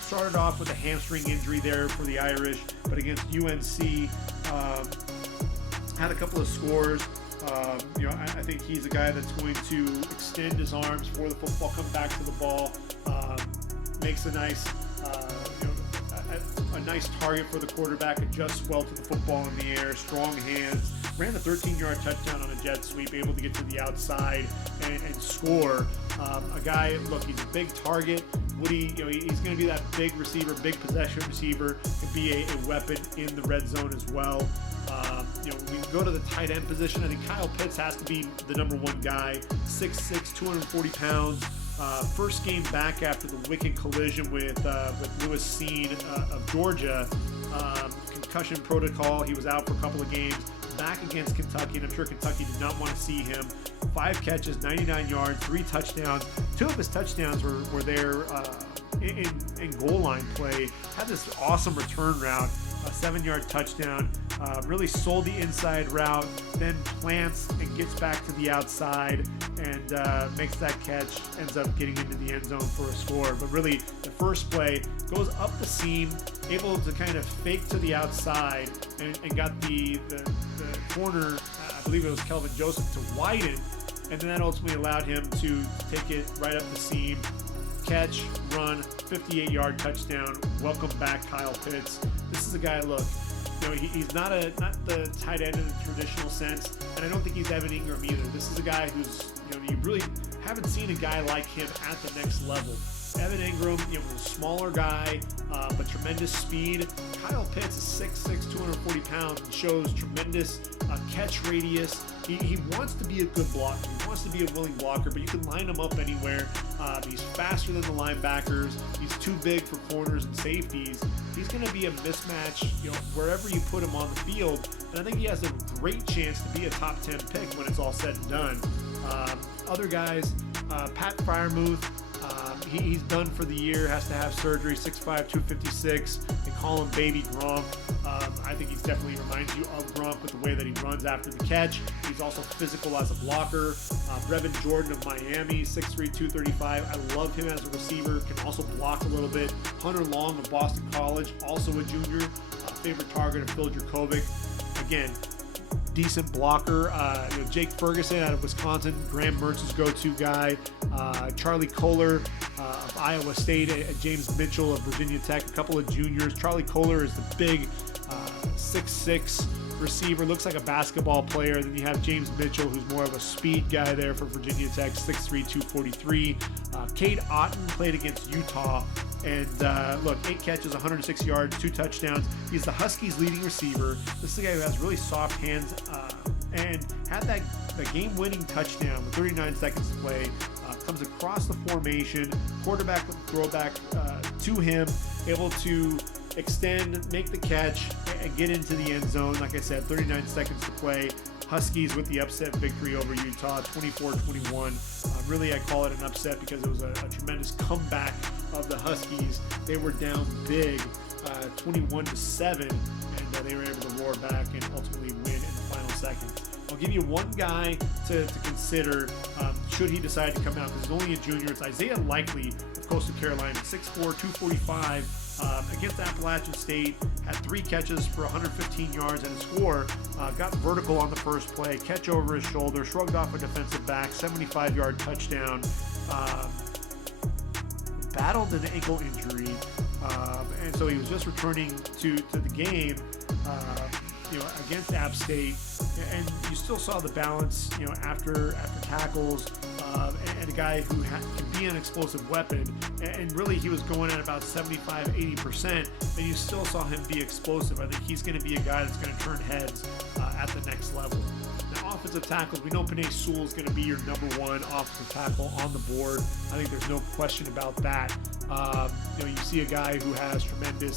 started off with a hamstring injury there for the Irish, but against UNC, had a couple of scores. I think he's a guy that's going to extend his arms for the football, come back to the ball, makes a nice target for the quarterback, adjusts well to the football in the air, strong hands, ran a 13-yard touchdown on a jet sweep, able to get to the outside and score. A guy, look, he's a big target. He's going to be that big receiver, big possession receiver, and be a weapon in the red zone as well. We go to the tight end position. I think Kyle Pitts has to be the number one guy. 6'6", 240 pounds. First game back after the wicked collision with Lewis Cine of Georgia. Concussion protocol. He was out for a couple of games. Back against Kentucky, and I'm sure Kentucky did not want to see him. 5 catches, 99 yards, 3 touchdowns. 2 of his touchdowns were there in goal line play. Had this awesome return route, a 7-yard touchdown. Really sold the inside route, then plants and gets back to the outside and makes that catch, ends up getting into the end zone for a score. But really, the first play goes up the seam, able to kind of fake to the outside and got the corner, I believe it was Kelvin Joseph, to widen, and then that ultimately allowed him to take it right up the seam, catch, run, 58-yard touchdown. Welcome back, Kyle Pitts. This is a guy, look, he's not the tight end in the traditional sense, and I don't think he's Evan Ingram either. This is a guy who's, you really haven't seen a guy like him at the next level. Evan Ingram, was a smaller guy, but tremendous speed. Kyle Pitts is 6'6", 240 pounds, and shows tremendous catch radius. He wants to be a good blocker. He wants to be a willing blocker, but you can line him up anywhere. He's faster than the linebackers. He's too big for corners and safeties. He's going to be a mismatch, wherever you put him on the field. And I think he has a great chance to be a top 10 pick when it's all said and done. Other guys, Pat Freiermuth, he's done for the year, has to have surgery, 6'5", 256. They call him Baby Gronk. I think he's definitely reminds you of Gronk with the way that he runs after the catch. He's also physical as a blocker. Brevin Jordan of Miami, 6'3", 235. I love him as a receiver, can also block a little bit. Hunter Long of Boston College, also a junior. Favorite target of Phil Dracovic. Again, decent blocker. Jake Ferguson out of Wisconsin, Graham Mertz's go-to guy. Charlie Kohler of Iowa State, James Mitchell of Virginia Tech, a couple of juniors. Charlie Kohler is the big 6'6" receiver, looks like a basketball player. Then you have James Mitchell, who's more of a speed guy there for Virginia Tech, 6'3", 243. Cade Otton played against Utah. And 8 catches, 106 yards, 2 touchdowns. He's the Huskies' leading receiver. This is a guy who has really soft hands and had that game-winning touchdown with 39 seconds to play. Comes across the formation, quarterback with the throwback to him, able to extend, make the catch, and get into the end zone. Like I said, 39 seconds to play. Huskies with the upset victory over Utah, 24-21. Really, I call it an upset because it was a tremendous comeback of the Huskies. They were down big, 21-7, and they were able to roar back and ultimately win in the final seconds. I'll give you one guy to consider should he decide to come out, because he's only a junior. It's Isaiah Likely of Coastal Carolina. 6'4", 245. Against Appalachian State, had 3 catches for 115 yards and a score. Got vertical on the first play, catch over his shoulder, shrugged off a defensive back, 75-yard touchdown. Battled an ankle injury, and so he was just returning to the game, against App State, and you still saw the balance, after tackles, and a guy who can be an explosive weapon, and really he was going at about 75-80%, and you still saw him be explosive. I think he's going to be a guy that's going to turn heads at the next level. Now, offensive tackles, we know Penei Sewell is going to be your number 1 offensive tackle on the board. I think there's no question about that. You see a guy who has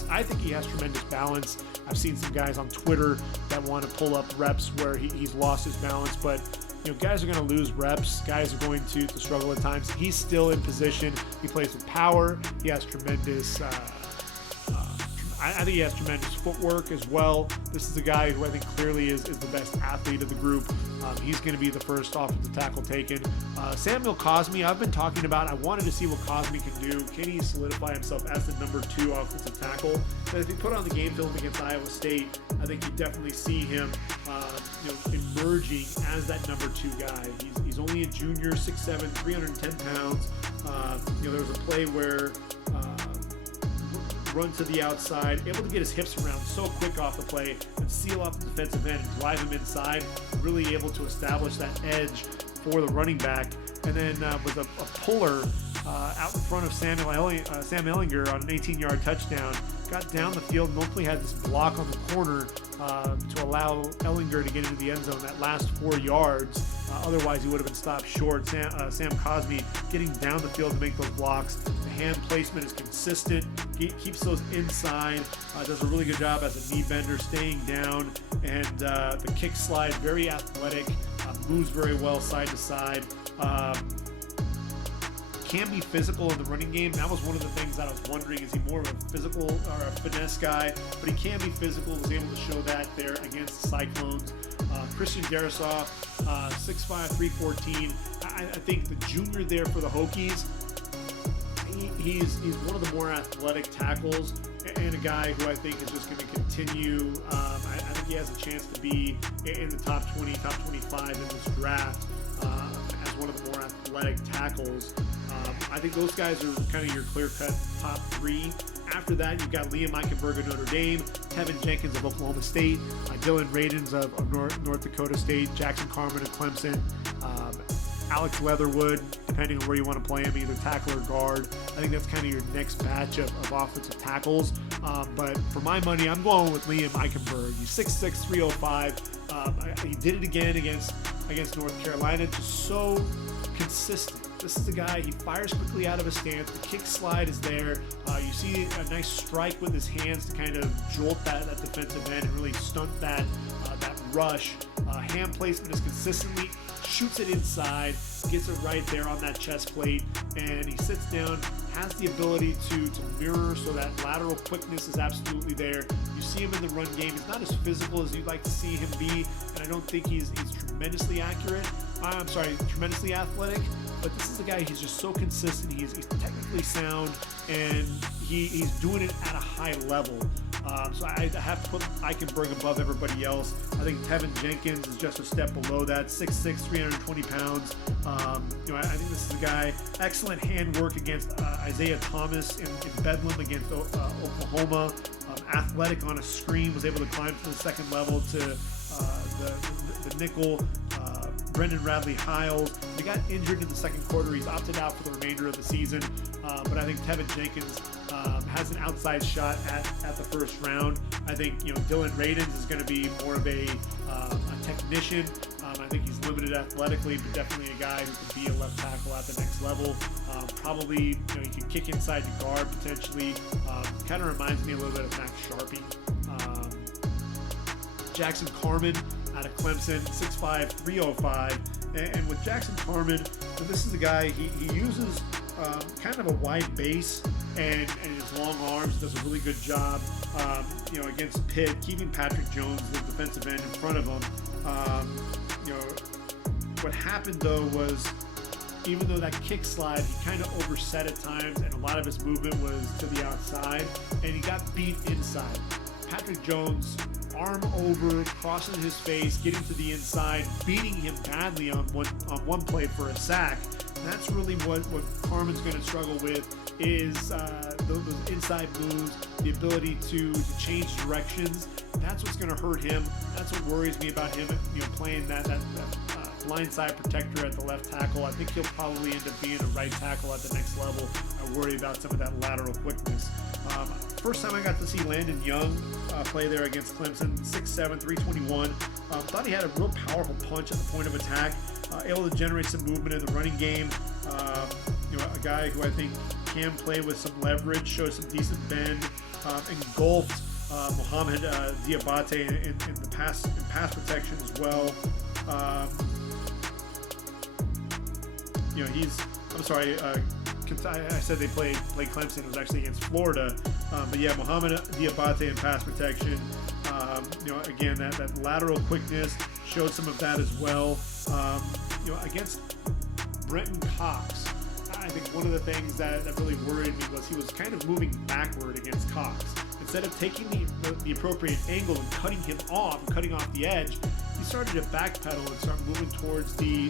I think he has tremendous balance. I've seen some guys on Twitter that want to pull up reps where he's lost his balance, but guys are going to lose reps. Guys are going to struggle at times. He's still in position. He plays with power. He has tremendous I think he has tremendous footwork as well. This is a guy who I think clearly is the best athlete of the group. He's going to be the first offensive tackle taken. Samuel Cosmi, I've been talking about. I wanted to see what Cosmi can do. Can he solidify himself as the number 2 offensive tackle? But if he put on the game film against Iowa State, I think you definitely see him emerging as that number 2 guy. He's only a junior, 6'7", 310 pounds. There was a play where run to the outside, able to get his hips around so quick off the play and seal off the defensive end and drive him inside, really able to establish that edge for the running back. And then with a puller out in front of Sam Ehlinger on an 18-yard touchdown, got down the field and hopefully had this block on the corner to allow Ehlinger to get into the end zone that last 4 yards. Otherwise, he would have been stopped short. Sam Cosmi getting down the field to make those blocks. The hand placement is consistent. He keeps those inside. Does a really good job as a knee bender, staying down. And the kick slide, very athletic. Moves very well side to side. Can be physical in the running game. That was one of the things that I was wondering. Is he more of a physical or a finesse guy? But he can be physical. Was able to show that there against the Cyclones. Christian Darrisaw, 6'5", 314. I think the junior there for the Hokies, he's one of the more athletic tackles and a guy who I think is just going to continue. I think he has a chance to be in the top 20, top 25 in this draft as one of the more athletic tackles. I think those guys are kind of your clear-cut top 3. After that, you've got Liam Eichenberg of Notre Dame, Tevin Jenkins of Oklahoma State, Dylan Radins of North Dakota State, Jackson Carman of Clemson, Alex Leatherwood, depending on where you want to play him, either tackle or guard. I think that's kind of your next batch of offensive tackles. But for my money, I'm going with Liam Eichenberg. He's 6'6", 305. He did it again against North Carolina, just so consistent. This is the guy, he fires quickly out of his stance. The kick slide is there. You see a nice strike with his hands to kind of jolt that defensive end and really stunt that rush. Hand placement is consistently, shoots it inside, gets it right there on that chest plate, and he sits down, has the ability to mirror, so that lateral quickness is absolutely there. You see him in the run game. He's not as physical as you'd like to see him be, and I don't think he's tremendously tremendously athletic, but this is a guy, he's just so consistent. He's technically sound, and he's doing it at a high level. So I have to put Eichenberg above everybody else. I think Tevin Jenkins is just a step below that, 6'6", 320 pounds. I think this is a guy, excellent handwork against Isaiah Thomas in Bedlam against Oklahoma. Athletic on a screen, was able to climb to the second level to the nickel. Brendan Radley-Hiles. He got injured in the second quarter. He's opted out for the remainder of the season. But I think Tevin Jenkins has an outside shot at the first round. I think Dylan Radins is going to be more of a technician. I think he's limited athletically, but definitely a guy who can be a left tackle at the next level. Probably he can kick inside to guard potentially. Kind of reminds me a little bit of Max Sharpie. Jackson Carman out of Clemson, 6'5", 305. And with Jackson Carman, this is a guy, he uses kind of a wide base and his long arms, does a really good job, against Pitt, keeping Patrick Jones, the defensive end, in front of him. What happened though was even though that kick slide, he kind of overset at times, and a lot of his movement was to the outside, and he got beat inside. Patrick Jones, arm over, crossing his face, getting to the inside, beating him badly on one play for a sack. And that's really what Carmen's going to struggle with is those inside moves, the ability to change directions. That's what's going to hurt him. That's what worries me about him, playing that blindside protector at the left tackle. I think he'll probably end up being a right tackle at the next level. I worry about some of that lateral quickness. First time I got to see Landon Young play there against Clemson, 6'7", 321. Thought he had a real powerful punch at the point of attack, able to generate some movement in the running game. A guy who I think can play with some leverage, show some decent bend, engulfed Mohamed Diabate in the pass protection as well. I said they played Clemson. It was actually against Florida. But yeah, Mohamed Diabate in pass protection. Again, that lateral quickness showed some of that as well. Against Brenton Cox, I think one of the things that really worried me was he was kind of moving backward against Cox. Instead of taking the appropriate angle and cutting him off and cutting off the edge, he started to backpedal and start moving towards the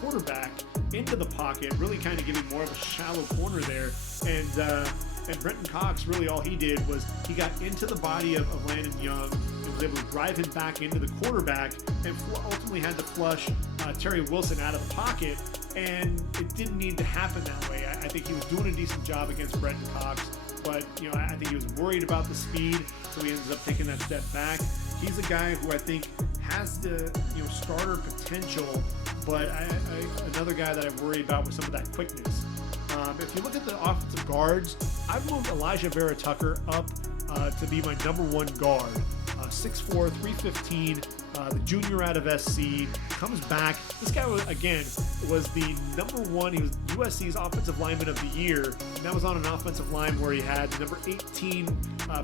quarterback into the pocket, really kind of giving more of a shallow corner there. And Brenton Cox, really all he did was he got into the body of Landon Young and was able to drive him back into the quarterback and ultimately had to flush Terry Wilson out of the pocket. And it didn't need to happen that way. I think he was doing a decent job against Brenton Cox, but I think he was worried about the speed, so he ends up taking that step back. He's a guy who I think has the starter potential, but another guy that I worry about with some of that quickness. If you look at the offensive guards, I've moved Elijah Vera Tucker up to be my number one guard. 6'4", 315, the junior out of SC, comes back. This guy, was the number one. He was USC's Offensive Lineman of the Year, and that was on an offensive line where he had the number 18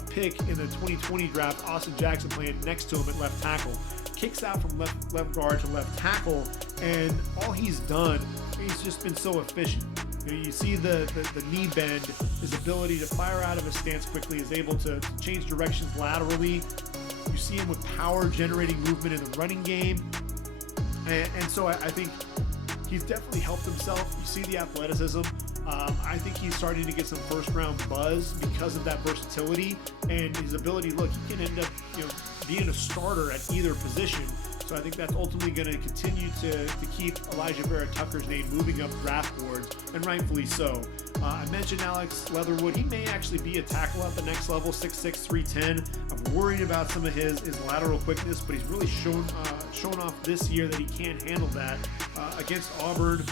pick in the 2020 draft, Austin Jackson, playing next to him at left tackle. Kicks out from left guard to left tackle, and all he's done, he's just been so efficient. You see the knee bend, his ability to fire out of his stance quickly, is able to change directions laterally. You see him with power, generating movement in the running game. And so I think he's definitely helped himself. You see the athleticism. I think he's starting to get some first-round buzz because of that versatility and his ability. Look, he can end up being a starter at either position. So I think that's ultimately going to continue to keep Elijah Vera Tucker's name moving up draft boards, and rightfully so. I mentioned Alex Leatherwood. He may actually be a tackle at the next level, 6'6", 310. I'm worried about some of his lateral quickness, but he's really shown off this year that he can handle that. Against Auburn,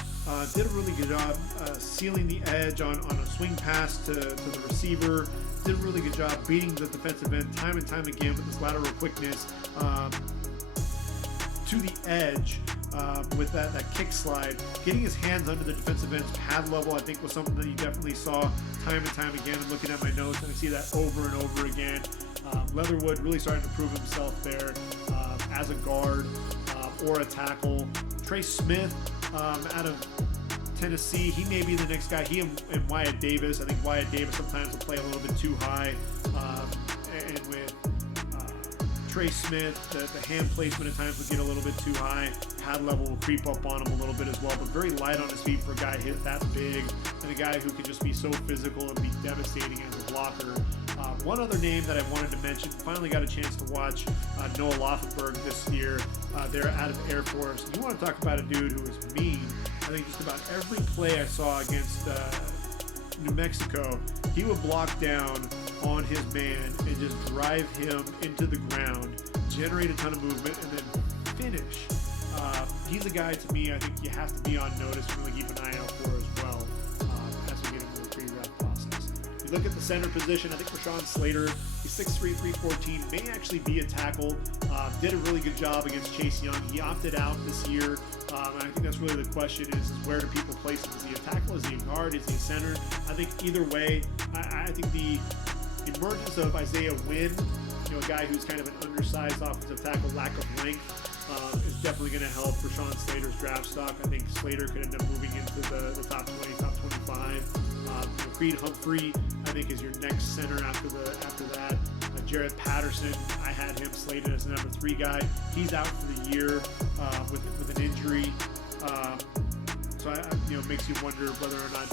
did a really good job sealing the edge on a swing pass to the receiver. Did a really good job beating the defensive end time and time again with his lateral quickness. To the edge with that kick slide, getting his hands under the defensive end's pad level, I think was something that you definitely saw time and time again. I'm looking at my notes and I see that over and over again. Leatherwood really starting to prove himself there as a guard or a tackle. Trey Smith out of Tennessee, he may be the next guy. He and Wyatt Davis. I think Wyatt Davis sometimes will play a little bit too high, and with Trey Smith, the hand placement at times will get a little bit too high. Pad level will creep up on him a little bit as well, but very light on his feet for a guy hit that big, and a guy who can just be so physical and be devastating as a blocker. One other name that I wanted to mention, finally got a chance to watch Noah Laufenberg this year. They're out of Air Force. You want to talk about a dude who is mean. I think just about every play I saw against New Mexico, he would block down on his man and just drive him into the ground, generate a ton of movement, and then finish. He's a guy, to me, I think you have to be on notice and really keep an eye out for as well as we get into the pre-draft process. If you look at the center position, I think Rashawn Slater, he's 6'3", 314, may actually be a tackle. Did a really good job against Chase Young. He opted out this year. And I think that's really the question is where do people place him? Is he a tackle? Is he a guard? Is he a center? I think either way, I think the emergence of Isaiah Wynn, a guy who's kind of an undersized offensive tackle, lack of length, is definitely going to help Rashawn Slater's draft stock. I think Slater could end up moving into the top 20, top 25. Creed Humphrey, I think, is your next center after that. Jared Patterson, I had him slated as the number 3 guy. He's out for the year with an injury. So it makes you wonder whether or not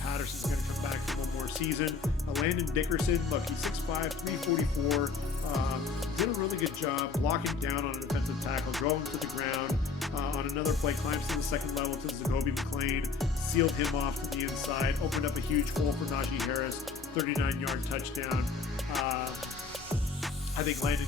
Patterson's going to come back for one more season. Landon Dickerson, look, he's 6'5", 344. Did a really good job blocking down on a defensive tackle, drove him to the ground. On another play, climbs to the second level to Zakoby McClain, sealed him off to the inside, opened up a huge hole for Najee Harris, 39-yard touchdown. I think Landon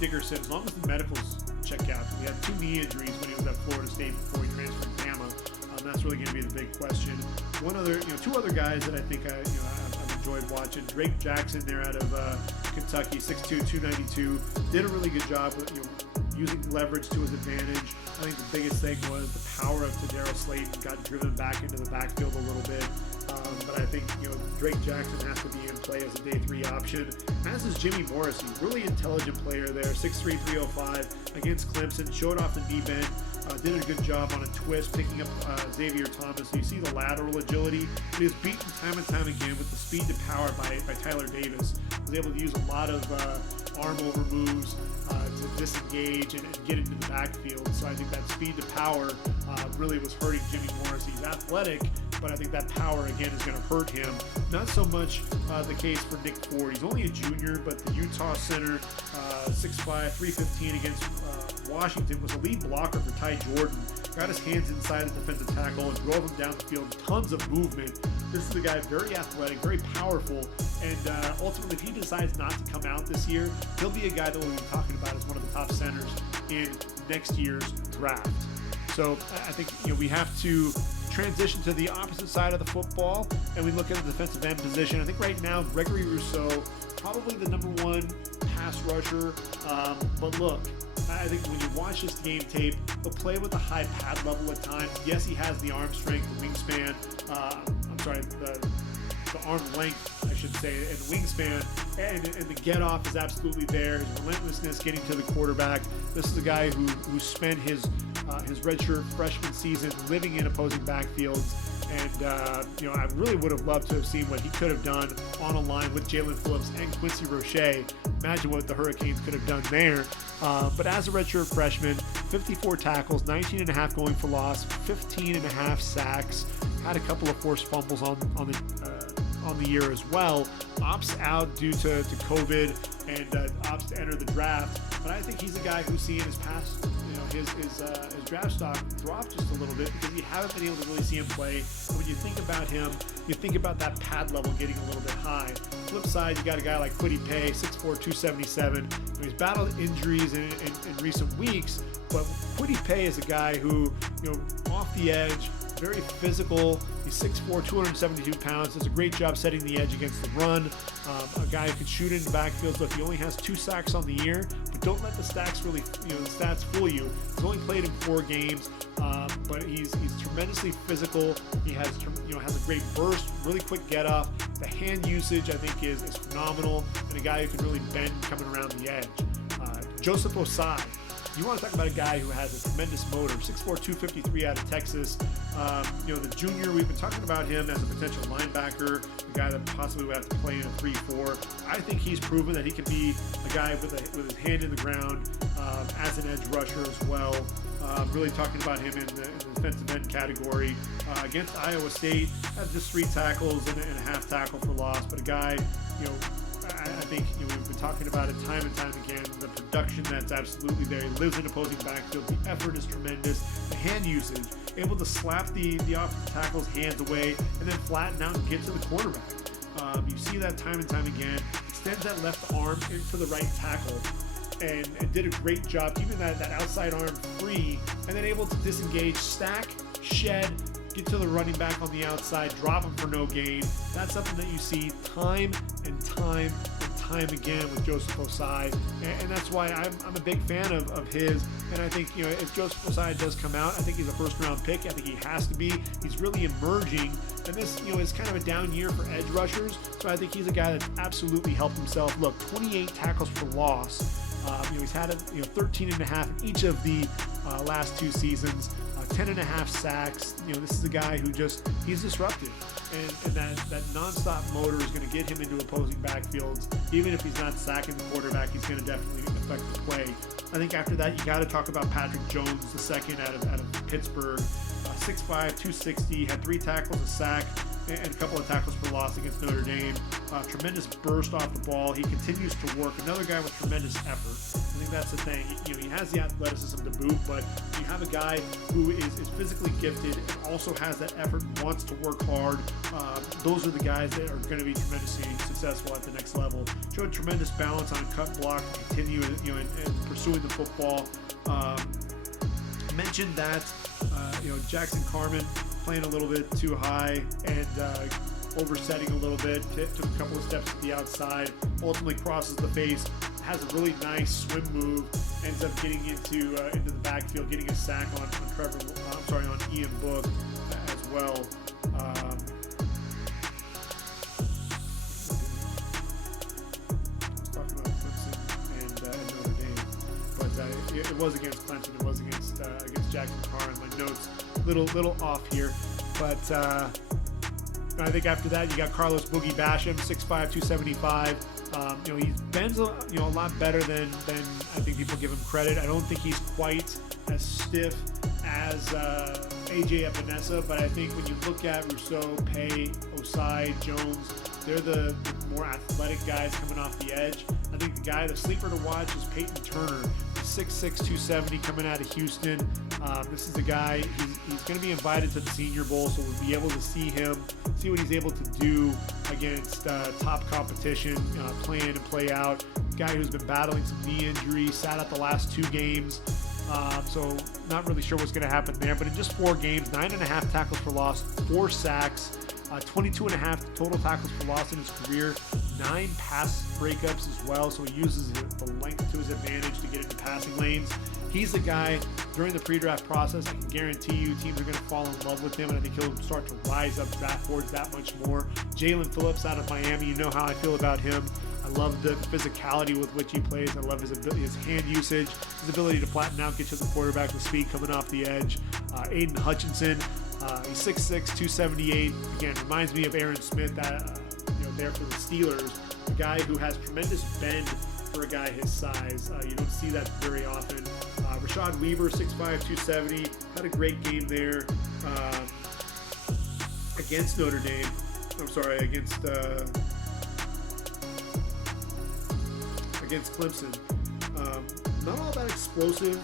Dickerson, as long as the medicals check out, he had 2 knee injuries when he was at Florida State before he transferred to Bama. That's really going to be the big question. Two other guys that I think I've enjoyed watching. Drake Jackson there out of Kentucky, 6'2", 292, did a really good job with using leverage to his advantage. I think the biggest thing was the power of Tadaro Slayton got driven back into the backfield a little bit. But I think Drake Jackson has to be in play as a day 3 option, as is Jimmy Morrissey, really intelligent player there, 6'3", 305 against Clemson, showed off the knee bend, did a good job on a twist, picking up Xavier Thomas. So you see the lateral agility, but he was beaten time and time again with the speed to power by Tyler Davis. Was able to use a lot of arm over moves to disengage and get into the backfield. So I think that speed to power really was hurting Jimmy Morrissey. He's athletic, but I think that power again is going to hurt him. Not so much the case for Nick Ford. He's only a junior, but the Utah center, 6'5", 315 against Washington, was a lead blocker for Ty Jordan. Got his hands inside the defensive tackle and drove him down the field. Tons of movement. This is a guy very athletic, very powerful, and ultimately, if he decides not to come out this year, he'll be a guy that we'll be talking about as one of the top centers in next year's draft. So I think we have to transition to the opposite side of the football, and we look at the defensive end position. I think right now, Gregory Rousseau, probably the number 1 pass rusher. But look, I think when you watch this game tape, he'll play with a high pad level at times. Yes, he has the arm strength, the wingspan. The arm length, I should say, and the wingspan, and the get off is absolutely there. His relentlessness getting to the quarterback. This is a guy who spent his redshirt freshman season living in opposing backfields. And, I really would have loved to have seen what he could have done on a line with Jalen Phillips and Quincy Roche. Imagine what the Hurricanes could have done there. But as a redshirt freshman, 54 tackles, 19.5 going for loss, 15.5 sacks, had a couple of forced fumbles on the year as well. Opts out due to COVID and opts to enter the draft. But I think he's a guy who's seen his past, his draft stock drop just a little bit because you haven't been able to really see him play. And when you think about him, you think about that pad level getting a little bit high. Flip side, you got a guy like Kwity Paye, 6'4", 277. He's battled injuries in recent weeks, but Kwity Paye is a guy who, off the edge, very physical. He's 6'4", 272 pounds. Does a great job setting the edge against the run. A guy who can shoot into backfields. Look, he only has 2 sacks on the year, but don't let the stats really, the stats fool you. He's only played in 4 games, but he's tremendously physical. He has, has a great burst, really quick get off. The hand usage, I think, is phenomenal, and a guy who can really bend coming around the edge. Joseph Ossai. You want to talk about a guy who has a tremendous motor, 6'4", 253 out of Texas. The junior, we've been talking about him as a potential linebacker, a guy that possibly would have to play in a 3-4. I think he's proven that he can be a guy with his hand in the ground as an edge rusher as well. Really talking about him in the defensive end category. Against Iowa State, had just 3 tackles and a half tackle for loss, but a guy, I think we've been talking about it time and time again. The production that's absolutely there. He lives in opposing backfield. The effort is tremendous. The hand usage, able to slap the offensive tackle's hands away and then flatten out and get to the quarterback. You see that time and time again. Extends that left arm into the right tackle and did a great job keeping that outside arm free and then able to disengage, stack, shed, get to the running back on the outside, drop him for no gain. That's something that you see time and time again with Joseph Ossai, and that's why I'm a big fan of his. And I think if Joseph Ossai does come out, I think he's a first-round pick. I think he has to be. He's really emerging, and this is kind of a down year for edge rushers. So I think he's a guy that's absolutely helped himself. Look, 28 tackles for loss. He's had 13.5 in each of the last 2 seasons. 10.5 sacks. This is a guy who he's disruptive. And that nonstop motor is going to get him into opposing backfields. Even if he's not sacking the quarterback, he's going to definitely affect the play. I think after that, you got to talk about Patrick Jones, the second out of Pittsburgh. 6'5", 260, had 3 tackles, a sack, and a couple of tackles for loss against Notre Dame. Tremendous burst off the ball. He continues to work. Another guy with tremendous effort. I think that's the thing. He has the athleticism to boot, but you have a guy who is physically gifted and also has that effort and wants to work hard. Those are the guys that are going to be tremendously successful at the next level. Showed tremendous balance on a cut block, continue and pursuing the football. Mentioned that Jackson Carman playing a little bit too high and oversetting a little bit, took a couple of steps to the outside, ultimately crosses the face, has a really nice swim move, ends up getting into the backfield, getting a sack on Ian Book as well. Talking about Clemson and Notre Dame, but it was against Clemson. It was against Jackson Carman. My notes little off here, but I think after that you got Carlos Boogie Basham, 6'5", 275. He bends a lot better than I think people give him credit. I don't think he's quite as stiff as AJ Epinesa, but I think when you look at Rousseau, Pay, Ossai, Jones, they're the more athletic guys coming off the edge. I think the sleeper to watch is Peyton Turner, 6'6", 270, coming out of Houston. This is a guy, he's going to be invited to the Senior Bowl, so we'll be able to see what he's able to do against top competition, play in and play out. Guy who's been battling some knee injuries, sat out the last 2 games. So not really sure what's going to happen there, but in just 4 games, 9.5 tackles for loss, 4 sacks, 22.5 total tackles for loss in his career, 9 pass breakups as well, so he uses the length to his advantage to get into passing lanes. He's the guy, during the pre-draft process, I can guarantee you teams are going to fall in love with him, and I think he'll start to rise up draft boards that much more. Jalen Phillips out of Miami, you know how I feel about him. I love the physicality with which he plays. I love his hand usage, his ability to flatten out, get to the quarterback with speed coming off the edge. Aiden Hutchinson, he's 6'6", 278. Again, reminds me of Aaron Smith, there for the Steelers. A guy who has tremendous bend for a guy his size. You don't see that very often. Rashad Weaver, 6'5", 270, had a great game there against Notre Dame. Against Clemson. Not all that explosive.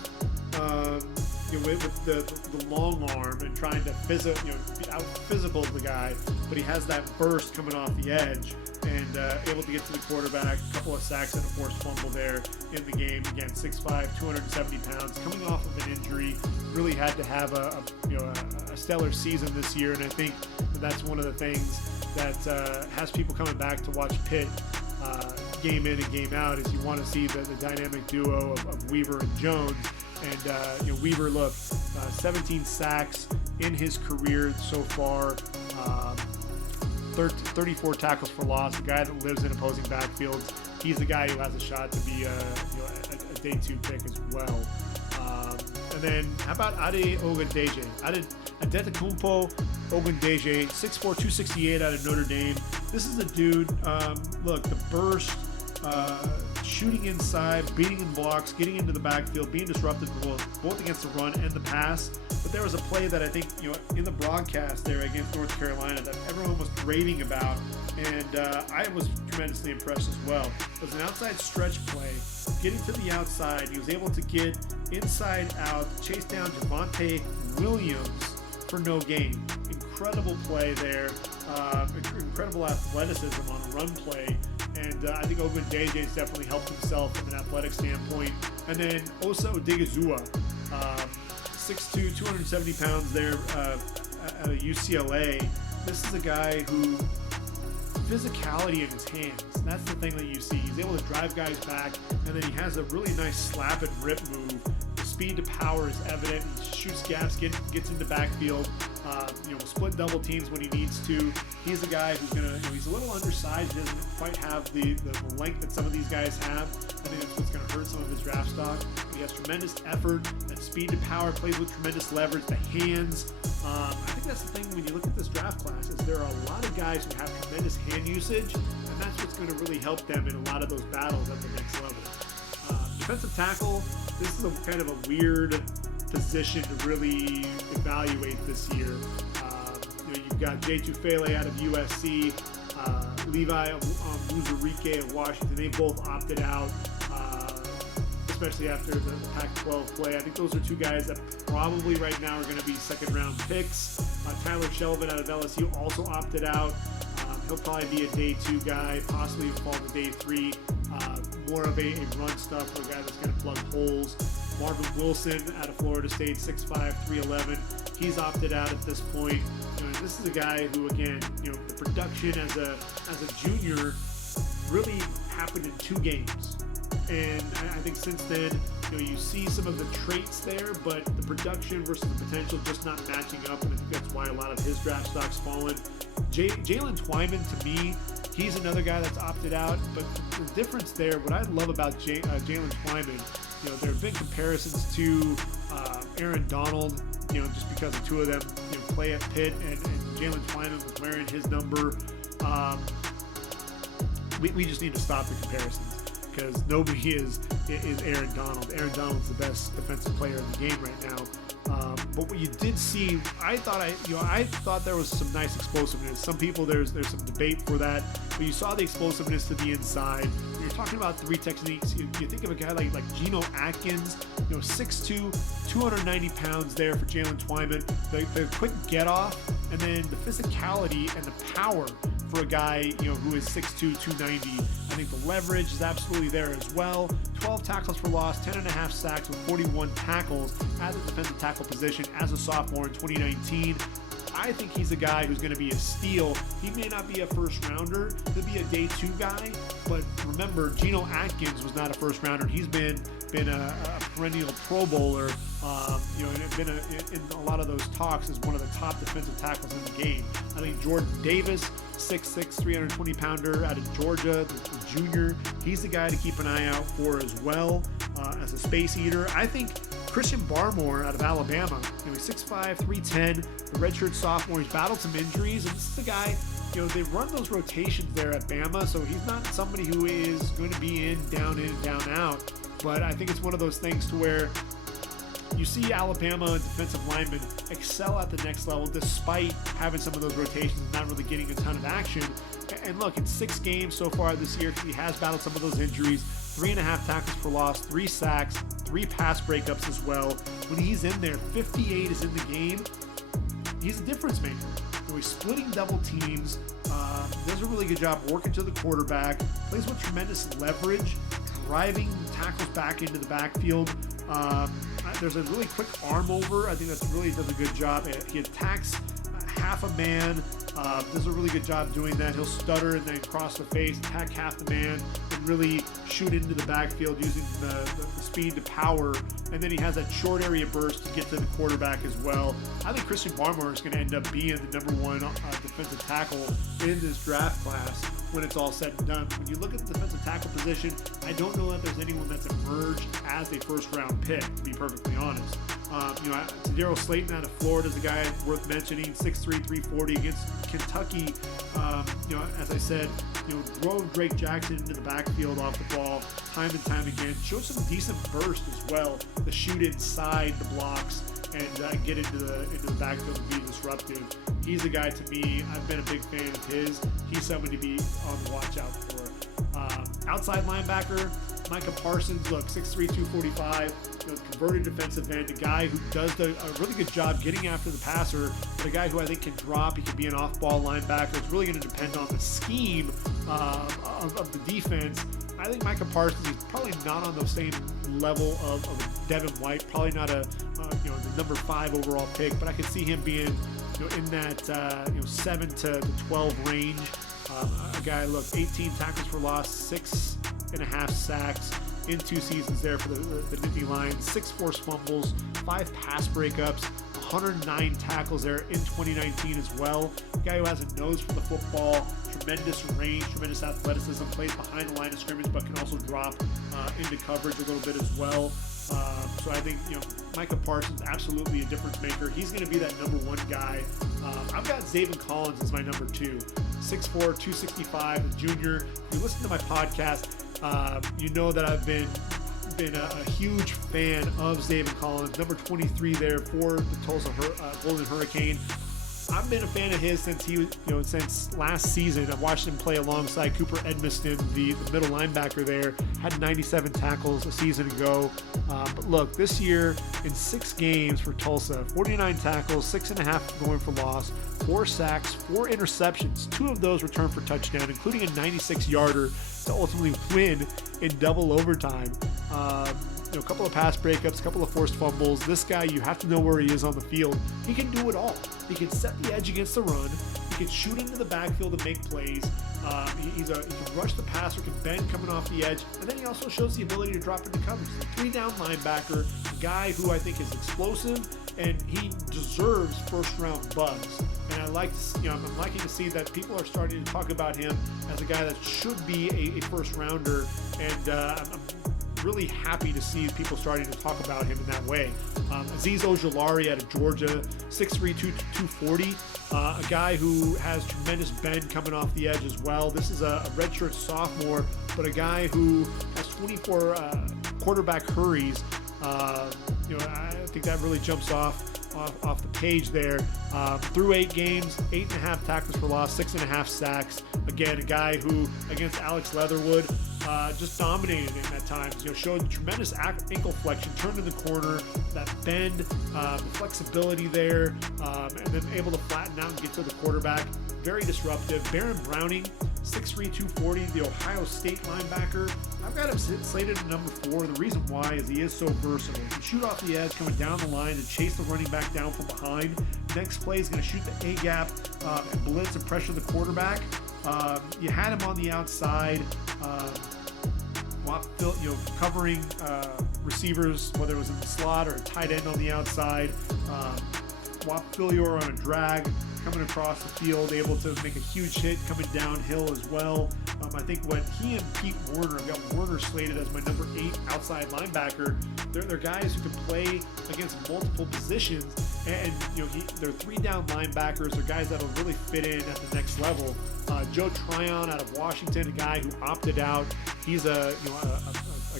With the long arm and trying to be out physical the guy, but he has that burst coming off the edge and able to get to the quarterback. A couple of sacks and a forced fumble there in the game. Again, 6'5", 270 pounds, coming off of an injury. Really had to have a stellar season this year, and I think that's one of the things that has people coming back to watch Pitt game in and game out. Is you want to see the dynamic duo of Weaver and Jones. And Weaver, 17 sacks in his career so far, 34 tackles for loss. A guy that lives in opposing backfields. He's the guy who has a shot to be a day 2 pick as well. And then how about Ade Ogundeji? Adetokunbo Ogundeji, 6'4", 268 out of Notre Dame. This is a dude. The burst. Shooting inside, beating in blocks, getting into the backfield, being disruptive both against the run and the pass. But there was a play that I think, in the broadcast there against North Carolina that everyone was raving about, and I was tremendously impressed as well. It was an outside stretch play, getting to the outside. He was able to get inside out, chase down Javonte Williams for no gain. Incredible play there. Incredible athleticism on a run play. And I think Ogundeji has definitely helped himself from an athletic standpoint. And then Osa-Odigizua, 6'2", 270 pounds there at UCLA. This is a guy who, physicality in his hands, that's the thing that you see. He's able to drive guys back, and then he has a really nice slap and rip move. The speed to power is evident. He shoots gaps, gets into backfield. Will split double teams when he needs to. He's a guy who's going to, he's a little undersized. He doesn't quite have the length that some of these guys have. I think that's what's going to hurt some of his draft stock. He has tremendous effort, that speed to power, plays with tremendous leverage, the hands. I think that's the thing when you look at this draft class is there are a lot of guys who have tremendous hand usage, and that's what's going to really help them in a lot of those battles at the next level. Defensive tackle, this is a kind of a weird position to really evaluate this year. You've got Jay Tufele out of USC, Levi Muzurike of Washington. They both opted out, especially after the Pac-12 play. I think those are two guys that probably right now are going to be second-round picks. Tyler Shelvin out of LSU also opted out. He'll probably be a day 2 guy, possibly fall to day 3. More of a run stuff for a guy that's going to plug holes. Marvin Wilson out of Florida State, 6'5", 311. He's opted out at this point. This is a guy who, again, the production as a junior really happened in 2 games. And I think since then, you see some of the traits there, but the production versus the potential just not matching up. And I think that's why a lot of his draft stock's fallen. Jalen Twyman, to me, he's another guy that's opted out. But the difference there, what I love about Jalen Twyman, there have been comparisons to Aaron Donald, just because the two of them play at Pitt, and Jalen Twyman was wearing his number. We just need to stop the comparisons because nobody is Aaron Donald. Aaron Donald's the best defensive player in the game right now. But what you did see, I thought there was some nice explosiveness. Some people, there's some debate for that, but you saw the explosiveness to the inside. When you're talking about 3 techniques, you think of a guy like Geno Atkins, 6'2", 290 pounds there for Jalen Twyman. The quick get off, and then the physicality and the power for a guy who is 6'2", 290. I think the leverage is absolutely there as well. 12 tackles for loss, 10.5 sacks with 41 tackles at the defensive tackle position as a sophomore in 2019. I think he's a guy who's going to be a steal. He may not be a first rounder. He'll be a day 2 guy. But remember, Geno Atkins was not a first rounder. He's been a perennial Pro Bowler. And been in a lot of those talks as one of the top defensive tackles in the game. I think Jordan Davis, 6'6", 320-pounder out of Georgia, the junior. He's the guy to keep an eye out for as well as a space eater. I think Christian Barmore out of Alabama, he's 6'5", 310, the redshirt sophomore. He's battled some injuries, and this is the guy, they run those rotations there at Bama, so he's not somebody who is going to be in, down, out. But I think it's one of those things to where you see Alabama defensive linemen excel at the next level despite having some of those rotations and not really getting a ton of action. And look, in 6 games so far this year, he has battled some of those injuries. 3.5 tackles for loss, 3 sacks, 3 pass breakups as well. When he's in there, 58 is in the game. He's a difference maker. He's splitting double teams, does a really good job working to the quarterback, plays with tremendous leverage, driving tackles back into the backfield. There's a really quick arm over. I think that's really does a good job. He attacks half a man, does a really good job doing that. He'll stutter and then cross the face, attack half the man, and really shoot into the backfield using the speed to power. And then he has that short area burst to get to the quarterback as well. I think Christian Barmore is going to end up being the number 1 defensive tackle in this draft class when it's all said and done. When you look at the defensive tackle position, I don't know that there's anyone that's emerged as a first-round pick, to be perfectly honest. Daryl Slayton out of Florida is a guy worth mentioning, 6'3", 340 against Kentucky. As I said, drove Drake Jackson into the backfield off the ball time and time again. Showed some decent burst as well to shoot inside the blocks and get into the backfield and be disruptive. He's a guy, to me, I've been a big fan of his. He's somebody to be on the watch out for. Outside linebacker, Micah Parsons, look, 6'3", 245, converted defensive end, a guy who does a really good job getting after the passer, but a guy who I think can drop. He can be an off-ball linebacker. It's really going to depend on the scheme of the defense. I think Micah Parsons is probably not on the same level of Devin White, probably not the number 5 overall pick, but I could see him being in that 7 to 12 range. A guy, look, 18 tackles for loss, 6.5 sacks in 2 seasons there for the Nittany Lions, 6 forced fumbles, 5 pass breakups, 109 tackles there in 2019 as well. A guy who has a nose for the football, tremendous range, tremendous athleticism, plays behind the line of scrimmage, but can also drop into coverage a little bit as well. So I think, Micah Parsons, absolutely a difference maker. He's going to be that number one guy. I've got Zaven Collins as my number 2. 6'4", 265, junior. If you listen to my podcast, you know that I've been a huge fan of Zaven Collins, number 23 there for the Tulsa Golden Hurricane. I've been a fan of his since since last season. I've watched him play alongside Cooper Edmiston, the middle linebacker there. Had 97 tackles a season ago. But look, this year in 6 games for Tulsa, 49 tackles, 6.5 going for loss, 4 sacks, 4 interceptions. 2 of those returned for touchdown, including a 96-yarder to ultimately win in double overtime. A couple of pass breakups, a couple of forced fumbles. This guy, you have to know where he is on the field. He can do it all. He can set the edge against the run. He can shoot into the backfield and make plays. He can rush the passer, can bend coming off the edge, and then he also shows the ability to drop into coverage. He's a 3-down linebacker, a guy who I think is explosive, and he deserves first-round buzz. And I'm liking to see that people are starting to talk about him as a guy that should be a first-rounder, and I'm really happy to see people starting to talk about him in that way. Azeez Ojulari out of Georgia, 6'3", 240, a guy who has tremendous bend coming off the edge as well. This is a redshirt sophomore, but a guy who has 24 quarterback hurries. I think that really jumps off the page there. Through 8 games, 8.5 tackles for loss, 6.5 sacks. Again, a guy who, against Alex Leatherwood, just dominated him at times. Showed tremendous ankle flexion, turned in the corner, that bend, the flexibility there, and then able to flatten out and get to the quarterback. Very disruptive. Baron Browning, 6'3", 240, the Ohio State linebacker. I've got him slated at number 4. The reason why is he is so versatile. He can shoot off the edge, coming down the line, and chase the running back down from behind. Next play is going to shoot the A-gap and blitz and pressure the quarterback. You had him on the outside, covering receivers, whether it was in the slot or a tight end on the outside. Wap Filior on a drag, coming across the field, able to make a huge hit coming downhill as well. I think when he and Pete Werner, I've got Werner slated as my number 8 outside linebacker. They're guys who can play against multiple positions, and they're 3-down linebackers. They're guys that'll really fit in at the next level. Joe Tryon out of Washington, a guy who opted out. He's a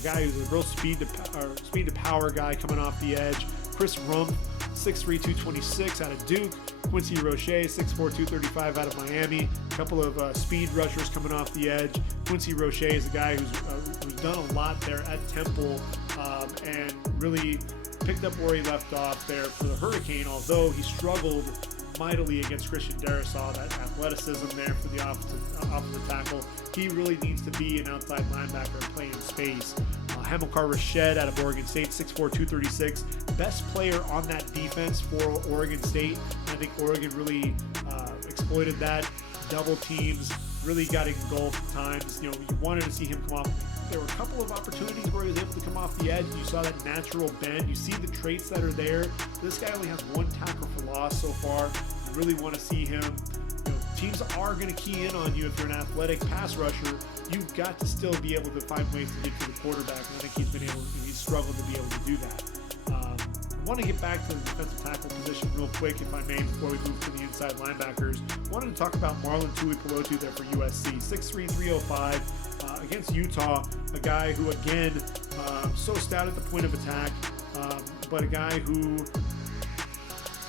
guy who's a real speed to power guy coming off the edge. Chris Rump, 6'3", 226 out of Duke. Quincy Roche, 6'4", 235 out of Miami. A couple of speed rushers coming off the edge. Quincy Roche is a guy who's done a lot there at Temple and really picked up where he left off there for the Hurricane, although he struggled mightily against Christian Darrisaw. That athleticism there for the offensive tackle. He really needs to be an outside linebacker and play in space. Hamilcar Rashed out of Oregon State, 6'4", 236. Best player on that defense for Oregon State. I think Oregon really exploited that. Double teams, really got engulfed at times. You wanted to see him come off. There were a couple of opportunities where he was able to come off the edge. You saw that natural bend. You see the traits that are there. This guy only has 1 tackle for loss so far. You really want to see him. Teams are going to key in on you if you're an athletic pass rusher. You've got to still be able to find ways to get to the quarterback. And I think he's struggled to be able to do that. I want to get back to the defensive tackle position real quick, if I may, before we move to the inside linebackers. I wanted to talk about Marlon Tuipulotu there for USC, 6'3", 305 against Utah. A guy who, again, so stout at the point of attack, but a guy who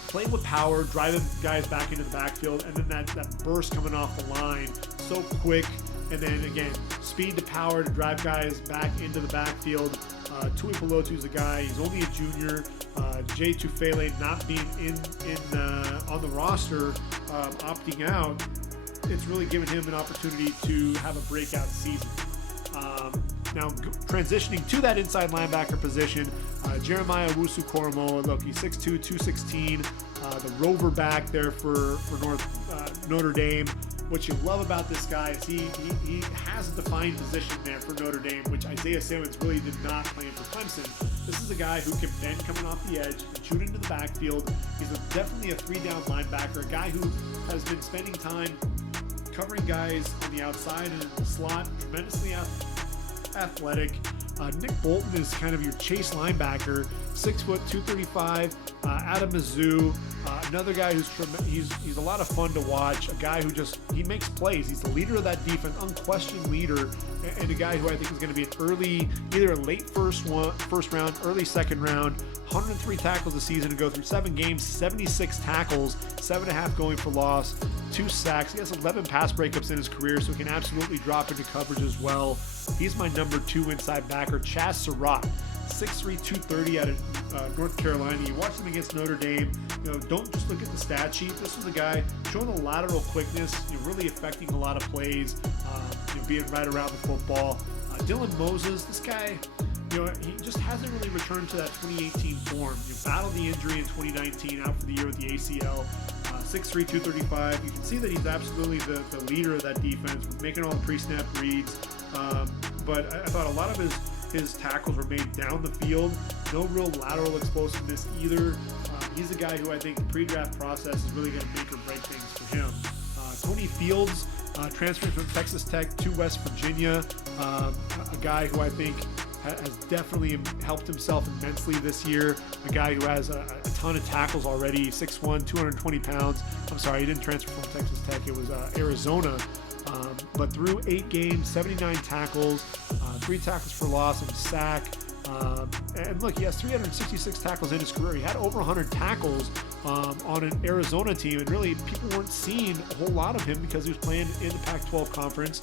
playing with power, driving guys back into the backfield, and then that burst coming off the line, so quick, and then again, speed to power to drive guys back into the backfield. Tuipulotu is a guy, he's only a junior. Jay Tufele not being on the roster, opting out, it's really given him an opportunity to have a breakout season. Now, transitioning to that inside linebacker position, Jeremiah Owusu-Koraomoah, look, he's 6'2", 216, the rover back there for Notre Dame. What you love about this guy is he has a defined position there for Notre Dame, which Isaiah Simmons really did not play for Clemson. This is a guy who can bend coming off the edge, can shoot into the backfield. He's definitely a 3-down linebacker, a guy who has been spending time covering guys on the outside and in the slot, tremendously athletic. Nick Bolton is kind of your chase linebacker, 6 foot, 235, out of Mizzou. Another guy he's a lot of fun to watch. A guy who he makes plays. He's the leader of that defense, unquestioned leader, and a guy who I think is going to be either a late first round, early second round. 103 tackles this season to go through 7 games, 76 tackles, 7.5 going for loss, 2 sacks. He has 11 pass breakups in his career, so he can absolutely drop into coverage as well. He's my number 2 inside backer, Chaz Surratt, 6'3", 230 out of North Carolina. You watch him against Notre Dame. Don't just look at the stat sheet. This was a guy showing the lateral quickness, really affecting a lot of plays, being right around the football. Dylan Moses, this guy, he just hasn't really returned to that 2018 form. Battled the injury in 2019, out for the year with the ACL. 6'3", 235. You can see that he's absolutely the leader of that defense, making all the pre-snap reads. But I thought a lot of his tackles were made down the field. No real lateral explosiveness either. He's a guy who I think the pre-draft process is really going to make or break things for him. Tony Fields, transferred from Texas Tech to West Virginia. A guy who I think has definitely helped himself immensely this year. A guy who has a ton of tackles already, 6'1", 220 pounds. I'm sorry, he didn't transfer from Texas Tech. It was Arizona. But through 8 games, 79 tackles, 3 tackles for loss and a sack. And look, he has 366 tackles in his career. He had over 100 tackles on an Arizona team, and really people weren't seeing a whole lot of him because he was playing in the Pac-12 conference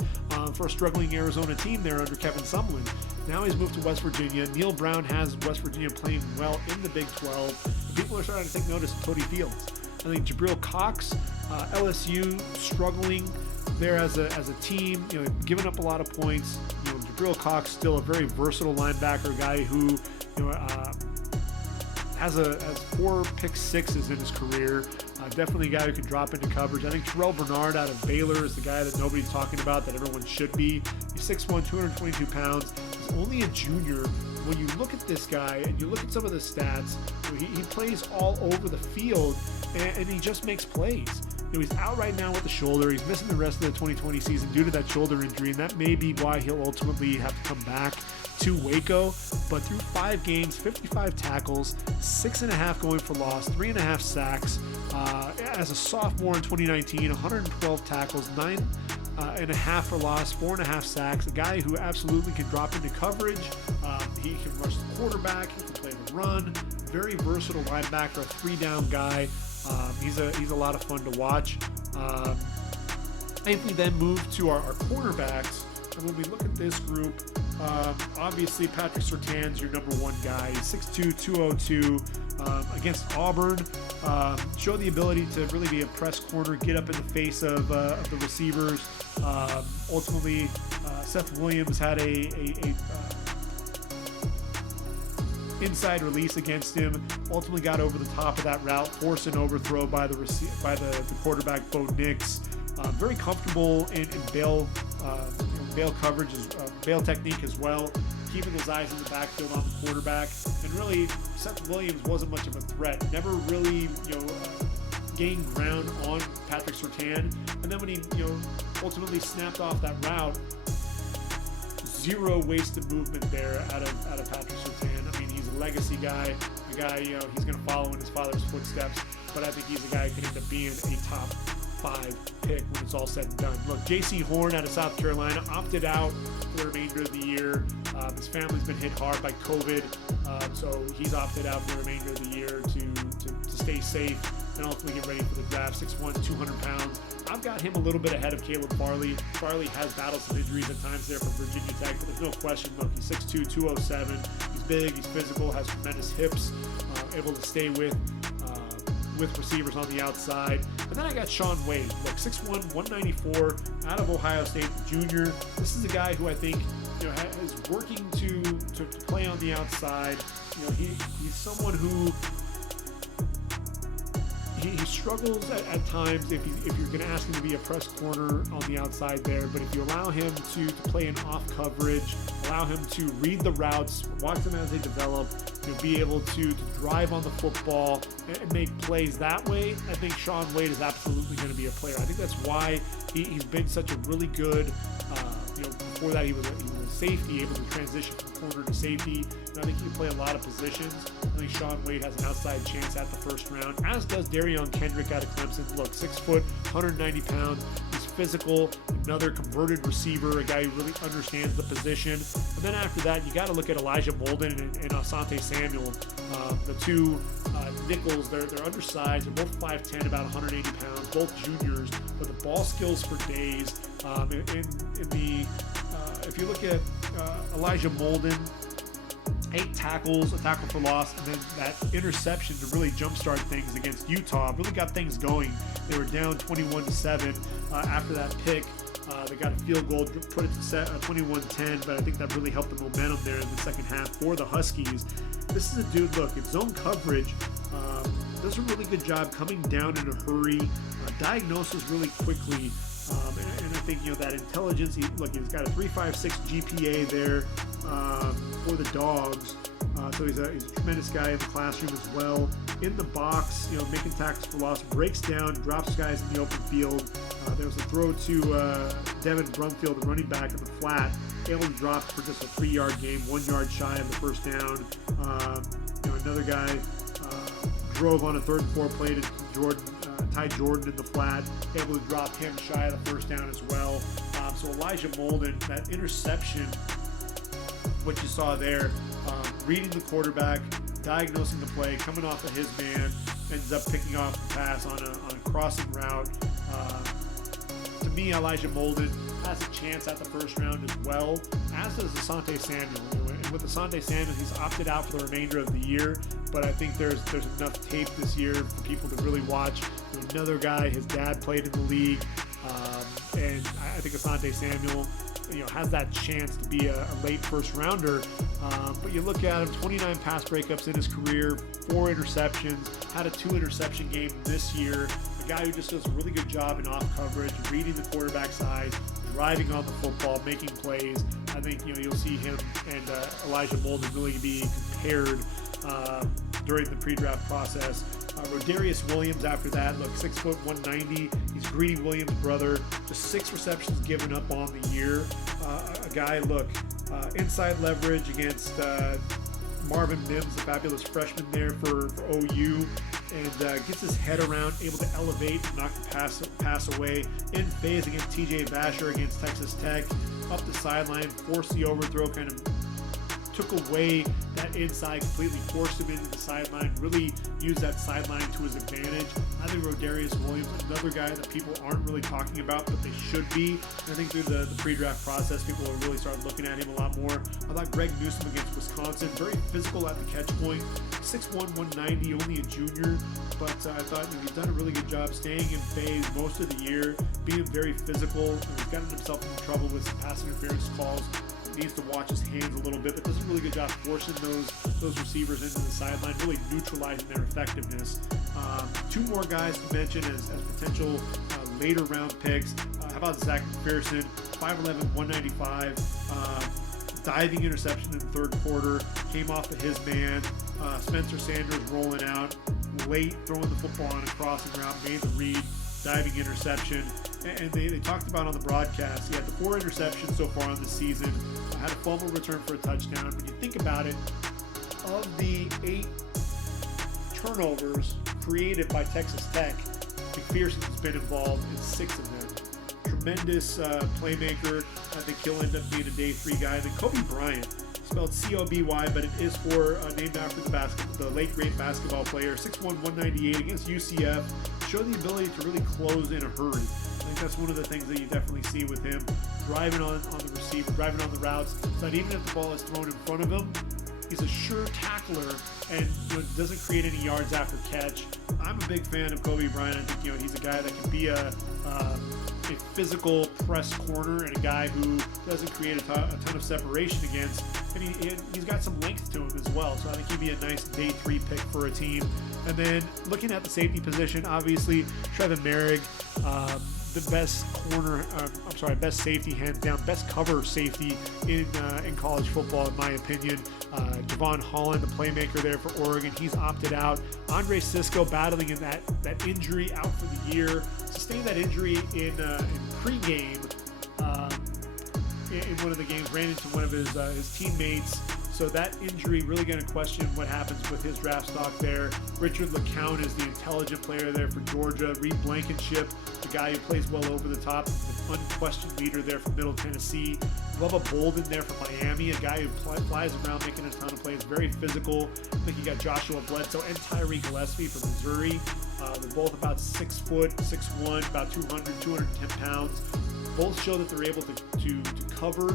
for a struggling Arizona team there under Kevin Sumlin. Now he's moved to West Virginia. Neil Brown has West Virginia playing well in the Big 12. And people are starting to take notice of Cody Fields. I think Jabril Cox, LSU struggling there as a team, giving up a lot of points. Jabril Cox still a very versatile linebacker, guy who has 4 pick sixes in his career. Definitely a guy who can drop into coverage. I think Terrell Bernard out of Baylor is the guy that nobody's talking about, that everyone should be. He's 6'1", 222 pounds. He's only a junior. When you look at this guy and you look at some of the stats, he plays all over the field and he just makes plays. He's out right now with the shoulder. He's missing the rest of the 2020 season due to that shoulder injury, and that may be why he'll ultimately have to come back to Waco. But through 5 games, 55 tackles, 6.5 going for loss, 3.5 sacks. As a sophomore in 2019, 112 tackles, 9.5 for loss, 4.5 sacks. A guy who absolutely can drop into coverage. He can rush the quarterback. He can play the run. Very versatile linebacker, a 3-down guy. He's a lot of fun to watch. If we then move to our cornerbacks, and when we look at this group, obviously Patrick Surtain's your number 1 guy. He's 6'2", 202. Against Auburn, showed the ability to really be a press corner, get up in the face of the receivers. Ultimately, Seth Williams had a inside release against him. Ultimately got over the top of that route, forced an overthrow by the quarterback Bo Nix. Very comfortable in bail coverage, bail technique as well, keeping his eyes in the backfield on the quarterback. And really, Seth Williams wasn't much of a threat. Never really, gained ground on Patrick Surtain. And then when he, ultimately snapped off that route, 0 wasted movement there out of Patrick Surtain. I mean, he's a legacy guy. A guy, he's going to follow in his father's footsteps. But I think he's a guy who could end up being a top 5 pick when it's all said and done. Look, J.C. Horn out of South Carolina opted out for the remainder of the year. His family's been hit hard by COVID, so he's opted out for the remainder of the year to stay safe and ultimately get ready for the draft. 6'1", 200 pounds. I've got him a little bit ahead of Caleb Farley. Farley has battled some injuries at times there for Virginia Tech, but there's no question. Look, he's 6'2", 207. He's big, he's physical, has tremendous hips, able to stay with receivers on the outside. And then I got Shaun Wade, like 6'1", 194, out of Ohio State, junior. This is a guy who I think is working to play on the outside. He's someone who he struggles at times if you're going to ask him to be a press corner on the outside there. But if you allow him to play in off coverage, allow him to read the routes, watch them as they develop, be able to drive on the football and make plays that way, I think Shaun Wade is absolutely going to be a player. I think that's why he's been such a really good, before that he was a safety, able to transition from corner to safety. And I think he can play a lot of positions. I think Shaun Wade has an outside chance at the first round, as does Darion Kendrick out of Clemson. Look, 6 foot, 190 pounds. He's physical, another converted receiver, a guy who really understands the position. And then after that, you got to look at Elijah Molden and Asante Samuel. The two nickels, they're undersized. They're both 5'10", about 180 pounds, both juniors, but the ball skills for days. If you look at Elijah Molden, 8 tackles, a tackle for loss, and then that interception to really jumpstart things against Utah, really got things going. They were down 21-7 after that pick. They got a field goal, put it to 21-10, but I think that really helped the momentum there in the second half for the Huskies. This is a dude, look, in zone coverage, does a really good job coming down in a hurry, diagnoses really quickly, and I think, that intelligence, he's got a 3.56 GPA there for the Dogs. So he's a tremendous guy in the classroom as well. In the box, making tackles for loss, breaks down, drops guys in the open field. There was a throw to Devin Brumfield, the running back in the flat, able to drop for just a 3-yard gain, 1 yard shy of the first down. Another guy drove on a 3rd and 4 play to Ty Jordan in the flat, able to drop him shy of the first down as well. So Elijah Molden, that interception, what you saw there, reading the quarterback, diagnosing the play, coming off of his man, ends up picking off the pass on a crossing route. To me, Elijah Molden has a chance at the first round as well, as does Asante Samuel. And with Asante Samuel, he's opted out for the remainder of the year, but I think there's enough tape this year for people to really watch. Another guy, his dad played in the league, and I think Asante Samuel has that chance to be a late first rounder. But you look at him, 29 pass breakups in his career, 4 interceptions, had a 2 interception game this year. A guy who just does a really good job in off coverage, reading the quarterback's eyes, driving on the football, making plays. I think you'll see him and Elijah Molden really be compared during the pre-draft process. Rodarius Williams after that, look, 6 foot, 190. He's Greedy Williams' brother. Just 6 receptions given up on the year. A guy, look, inside leverage against Marvin Mims, the fabulous freshman there for OU, and gets his head around, able to elevate, knock the pass away. In phase against TJ Vasher against Texas Tech. Up the sideline, forced the overthrow, kind of took away that inside, completely forced him into the sideline, really used that sideline to his advantage. I think Rodarius Williams, another guy that people aren't really talking about, but they should be. And I think through the pre-draft process, people will really start looking at him a lot more. I thought Greg Newsome against Wisconsin, very physical at the catch point, 6'1", 190, only a junior, but I thought he's done a really good job staying in phase most of the year, being very physical, and he's gotten himself into trouble with some pass interference calls. Needs to watch his hands a little bit, but does a really good job forcing those receivers into the sideline, really neutralizing their effectiveness. 2 more guys to mention as potential later round picks. How about Zach McPherson, 5'11", 195, diving interception in the 3rd quarter, came off of his man. Spencer Sanders rolling out late, throwing the football on a crossing route, made the read, diving interception. And they talked about on the broadcast, he had the 4 interceptions so far on the season, had a fumble return for a touchdown. When you think about it, of the 8 turnovers created by Texas Tech, McPherson's been involved in 6 of them. Tremendous playmaker. I think he'll end up being a day 3 guy. And then Kobe Bryant, spelled C-O-B-Y, but it is named after the late great basketball player, 6'1", 198 against UCF. Showed the ability to really close in a hurry. I think that's one of the things that you definitely see with him, driving on the receiver, driving on the routes, so that even if the ball is thrown in front of him, he's a sure tackler and doesn't create any yards after catch. I'm a big fan of Kobe Bryant. I think he's a guy that can be a physical press corner and a guy who doesn't create a ton of separation against. And he's got some length to him as well. So I think he'd be a nice day 3 pick for a team. And then looking at the safety position, obviously Trevor Merrick, the best best safety, hands down, best cover safety in college football, in my opinion. Javon Holland, the playmaker there for Oregon, he's opted out. Andre Sisco battling in that injury, out for the year. Sustained that injury in pregame in one of the games, ran into one of his teammates. So that injury really going to question what happens with his draft stock there. Richard LeCounte is the intelligent player there for Georgia. Reed Blankenship, the guy who plays well over the top, the unquestioned leader there from Middle Tennessee. Bubba Molden there from Miami, a guy who flies around making a ton of plays, very physical. I think you got Joshua Bledsoe and Tyree Gillespie from Missouri. They're both about 6 foot, 6'1", about 210 pounds. Both show that they're able to cover.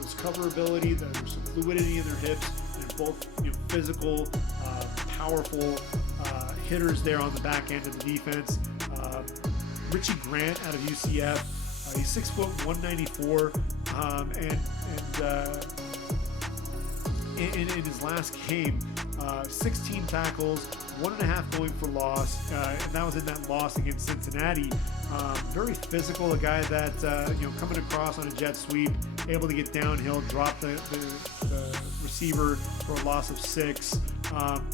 There's coverability, there's some fluidity in their hips. They're both physical, powerful hitters there on the back end of the defense. Richie Grant out of UCF, he's 6 foot 194, and in his last game, 16 tackles, 1.5 going for loss, and that was in that loss against Cincinnati. Very physical, a guy that coming across on a jet sweep, able to get downhill, drop the receiver for a loss of 6,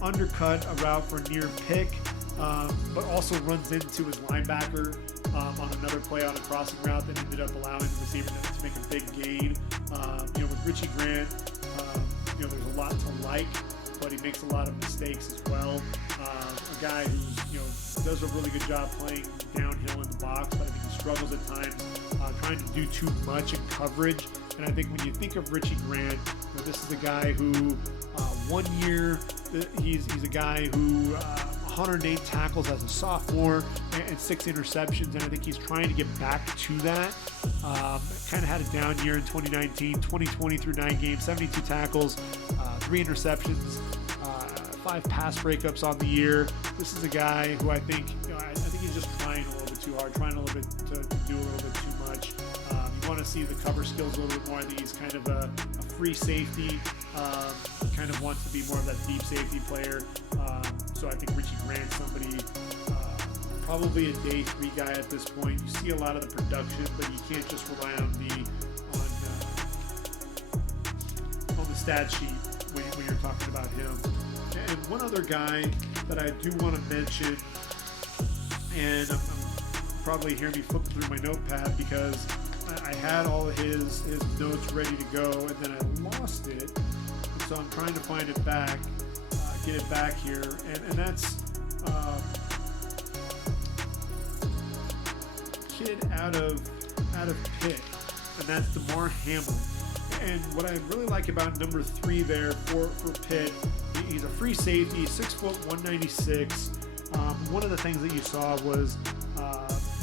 undercut a route for a near pick, but also runs into his linebacker on another play on a crossing route that ended up allowing the receiver to make a big gain. With Richie Grant, there's a lot to like, but he makes a lot of mistakes as well. A guy who does a really good job playing downhill in the box, but I think he struggles at times trying to do too much in coverage. And I think when you think of Richie Grant, this is a guy who 1 year, he's a guy who 108 tackles as a sophomore and 6 interceptions, and I think he's trying to get back to that. Kind of had a down year in 2019, 2020 through 9 games, 72 tackles, 3 interceptions, 5 pass breakups on the year. This is a guy who I think he's just trying a little bit too hard, trying a little bit to do a little bit too much. You want to see the cover skills a little bit more. I think he's kind of a free safety, kind of wants to be more of that deep safety player. So I think Richie Grant's somebody, probably a day 3 guy at this point. You see a lot of the production, but you can't just rely on the stat sheet when you're talking about him. And one other guy that I do want to mention, and I'm probably hearing me flipping through my notepad because I had all of his notes ready to go, and then I lost it. And so I'm trying to find it back, get it back here, and that's kid out of Pitt, and that's Damar Hamlin. And what I really like about number 3 there for Pitt, he's a free safety, 6 foot 196. One of the things that you saw was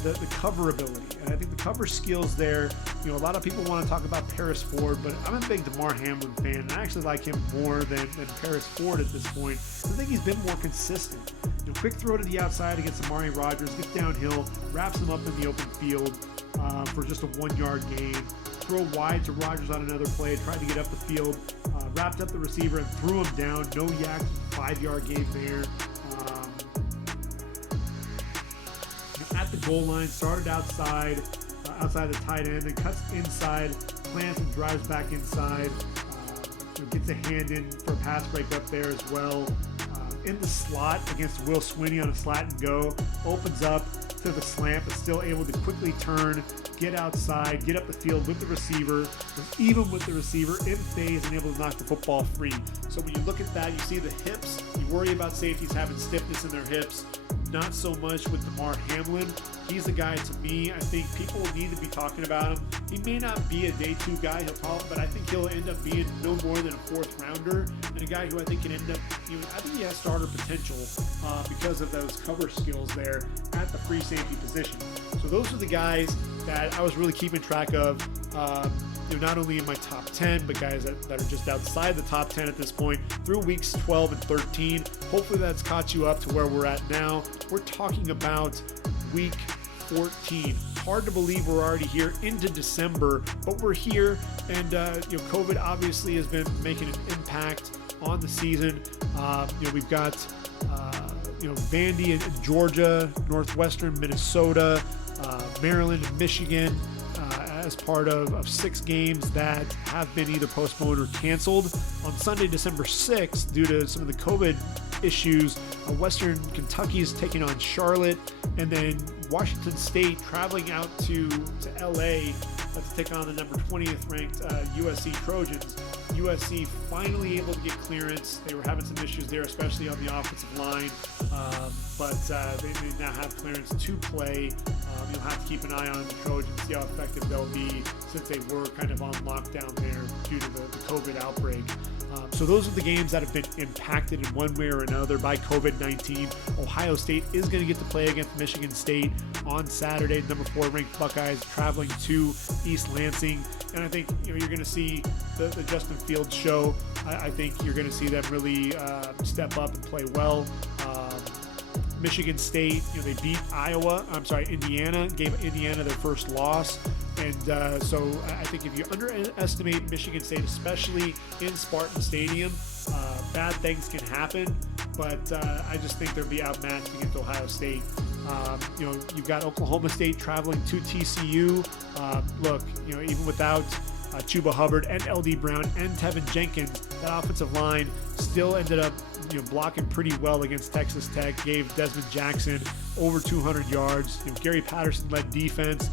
the cover ability, and I think the cover skills there. A lot of people want to talk about Paris Ford, but I'm a big Damar Hamlin fan, and I actually like him more than Paris Ford at this point. I think he's been more consistent. Quick throw to the outside against Amari Rodgers, gets downhill, wraps him up in the open field for just a 1-yard gain. Throw wide to Rodgers on another play, tried to get up the field, wrapped up the receiver and threw him down. No yak, 5-yard gain there. At the goal line, started outside the tight end, and cuts inside, plants and drives back inside. Gets a hand in for a pass break up there as well. In the slot against Will Swinney on a slat and go, opens up to the slant, but still able to quickly turn, get outside, get up the field with the receiver, was even with the receiver in phase and able to knock the football free. So when you look at that, you see the hips, you worry about safeties having stiffness in their hips. Not so much with Damar Hamlin. He's a guy, to me, I think people need to be talking about him. He may not be a day 2 guy, but I think he'll end up being no more than a 4th rounder, and a guy who I think can end up, I think he has starter potential because of those cover skills there at the free safety position. So those are the guys that I was really keeping track of, not only in my top 10, but guys that are just outside the top 10 at this point through weeks 12 and 13. Hopefully that's caught you up to where we're at now. We're talking about week 14. Hard to believe we're already here into December, but we're here, and COVID obviously has been making an impact on the season. We've got Vandy and Georgia, Northwestern, Minnesota, Maryland, and Michigan, as part of 6 games that have been either postponed or canceled. On Sunday, December 6th, due to some of the COVID issues, Western Kentucky is taking on Charlotte, and then Washington State traveling out to LA to take on the number 20th ranked USC Trojans. USC finally able to get clearance. They were having some issues there, especially on the offensive line, but they now have clearance to play. You'll have to keep an eye on the Trojans, see how effective they'll be, since they were kind of on lockdown there due to the COVID outbreak. So those are the games that have been impacted in one way or another by COVID-19. Ohio State is going to get to play against Michigan State on Saturday. Number 4 ranked Buckeyes traveling to East Lansing. And I think you're going to see the Justin Fields show. I think you're going to see them really step up and play well. Michigan State, they beat Indiana, gave Indiana their first loss. And so I think if you underestimate Michigan State, especially in Spartan Stadium, bad things can happen. But I just think they'll be outmatched against Ohio State. You've got Oklahoma State traveling to TCU. Even without Chuba Hubbard and LD Brown and Tevin Jenkins, that offensive line still ended up blocking pretty well against Texas Tech, gave Desmond Jackson over 200 yards. Gary Patterson-led defense.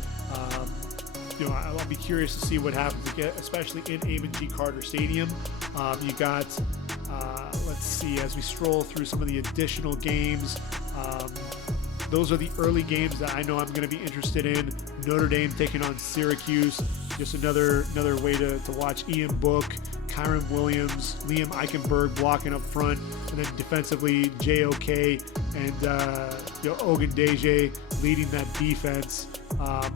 I'll be curious to see what happens, especially in Amon G. Carter Stadium. You got, let's see, as we stroll through some of the additional games, those are the early games that I know I'm going to be interested in. Notre Dame taking on Syracuse. Just another way to watch. Ian Book, Kyron Williams, Liam Eichenberg blocking up front, and then defensively JOK and Ogundeji leading that defense.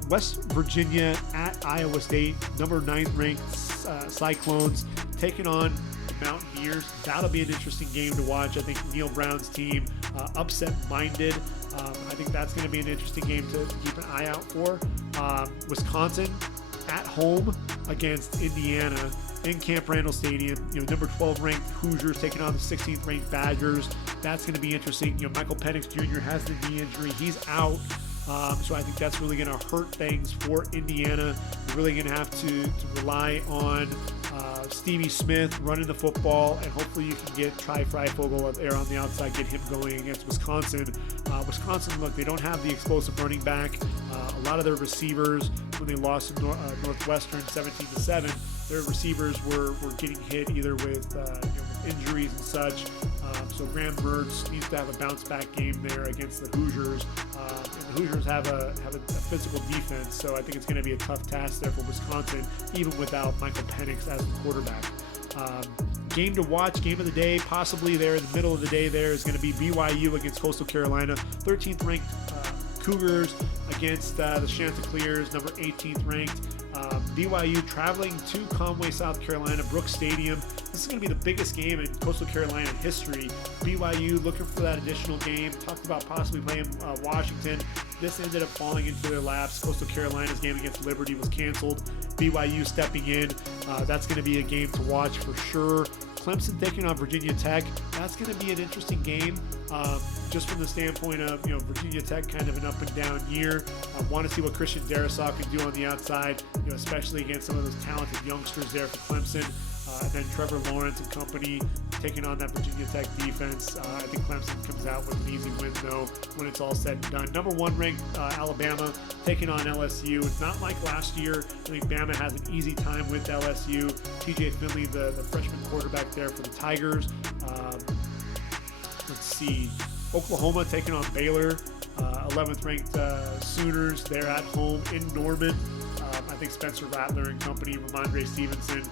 West Virginia at Iowa State, number 9th ranked Cyclones taking on the Mountaineers. That'll be an interesting game to watch. I think Neil Brown's team upset-minded. I think that's going to be an interesting game to keep an eye out for. Wisconsin at home against Indiana in Camp Randall Stadium. Number 12 ranked Hoosiers taking on the 16th ranked Badgers. That's going to be interesting. Michael Penix Jr. has the knee injury. He's out. So I think that's really going to hurt things for Indiana. You're really going to have to rely on Stevie Smith running the football, and hopefully you can get Tri Freifogel up there on the outside, get him going against Wisconsin. Wisconsin, look, they don't have the explosive running back. A lot of their receivers, when they lost to Northwestern 17-7, their receivers were getting hit either with injuries and such. So Graham Mertz needs to have a bounce back game there against the Hoosiers. And the Hoosiers have a physical defense, so I think it's going to be a tough task there for Wisconsin, even without Michael Penix as the quarterback. Game to watch, game of the day, possibly there in the middle of the day there, is going to be BYU against Coastal Carolina. 13th ranked Cougars against the Chanticleers, number 18th ranked. BYU traveling to Conway, South Carolina, Brooks Stadium. This is going to be the biggest game in Coastal Carolina history. BYU looking for that additional game. Talked about possibly playing Washington. This ended up falling into their laps. Coastal Carolina's game against Liberty was canceled. BYU stepping in. That's going to be a game to watch for sure. Clemson taking on Virginia Tech. That's going to be an interesting game, just from the standpoint of Virginia Tech kind of an up and down year. I want to see what Christian Darrisaw can do on the outside, especially against some of those talented youngsters there for Clemson. And then Trevor Lawrence and company taking on that Virginia Tech defense. I think Clemson comes out with an easy win, though, when it's all said and done. Number 1 ranked Alabama taking on LSU. It's not like last year. I think Bama has an easy time with LSU. TJ Finley, the freshman quarterback there for the Tigers. Let's see. Oklahoma taking on Baylor. 11th ranked Sooners. They're at home in Norman. I think Spencer Rattler and company, Ramondre Stevenson,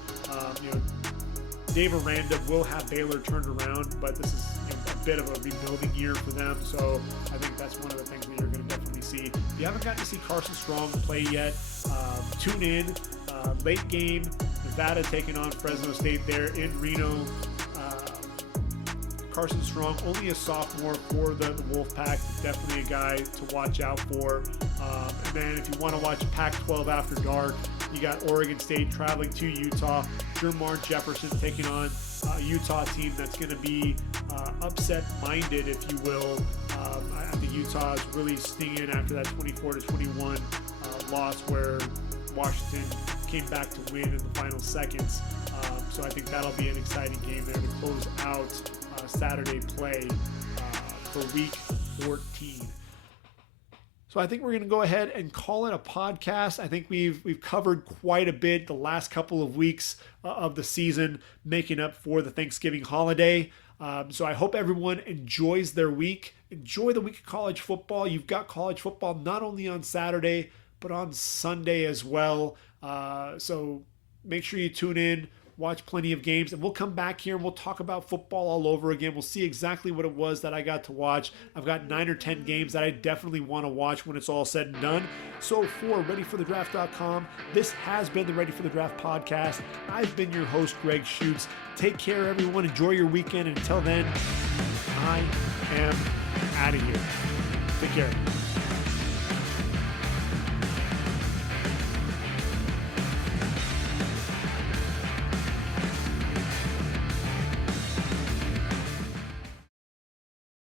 Dave Aranda will have Baylor turned around, but this is a bit of a rebuilding year for them. So I think that's one of the things that you're going to definitely see. If you haven't gotten to see Carson Strong play yet, tune in. Late game, Nevada taking on Fresno State there in Reno. Carson Strong, only a sophomore for the Wolfpack, definitely a guy to watch out for. And then if you want to watch Pac-12 After Dark, You got Oregon State traveling to Utah. Jermar Jefferson taking on a Utah team that's going to be upset-minded, if you will. I think Utah is really stinging after that 24-21 loss where Washington came back to win in the final seconds. So I think that'll be an exciting game there to close out Saturday play for Week 14. So I think we're going to go ahead and call it a podcast. I think we've covered quite a bit the last couple of weeks of the season, making up for the Thanksgiving holiday. So I hope everyone enjoys their week. Enjoy the week of college football. You've got college football not only on Saturday, but on Sunday as well. So make sure you tune in, watch plenty of games, and we'll come back here and we'll talk about football all over again. We'll see exactly what it was that I got to watch. I've got 9 or 10 games that I definitely want to watch when it's all said and done. So for ReadyForTheDraft.com, this has been the Ready for the Draft podcast. I've been your host, Gregg Schutze. Take care, everyone. Enjoy your weekend. And until then, I am out of here. Take care.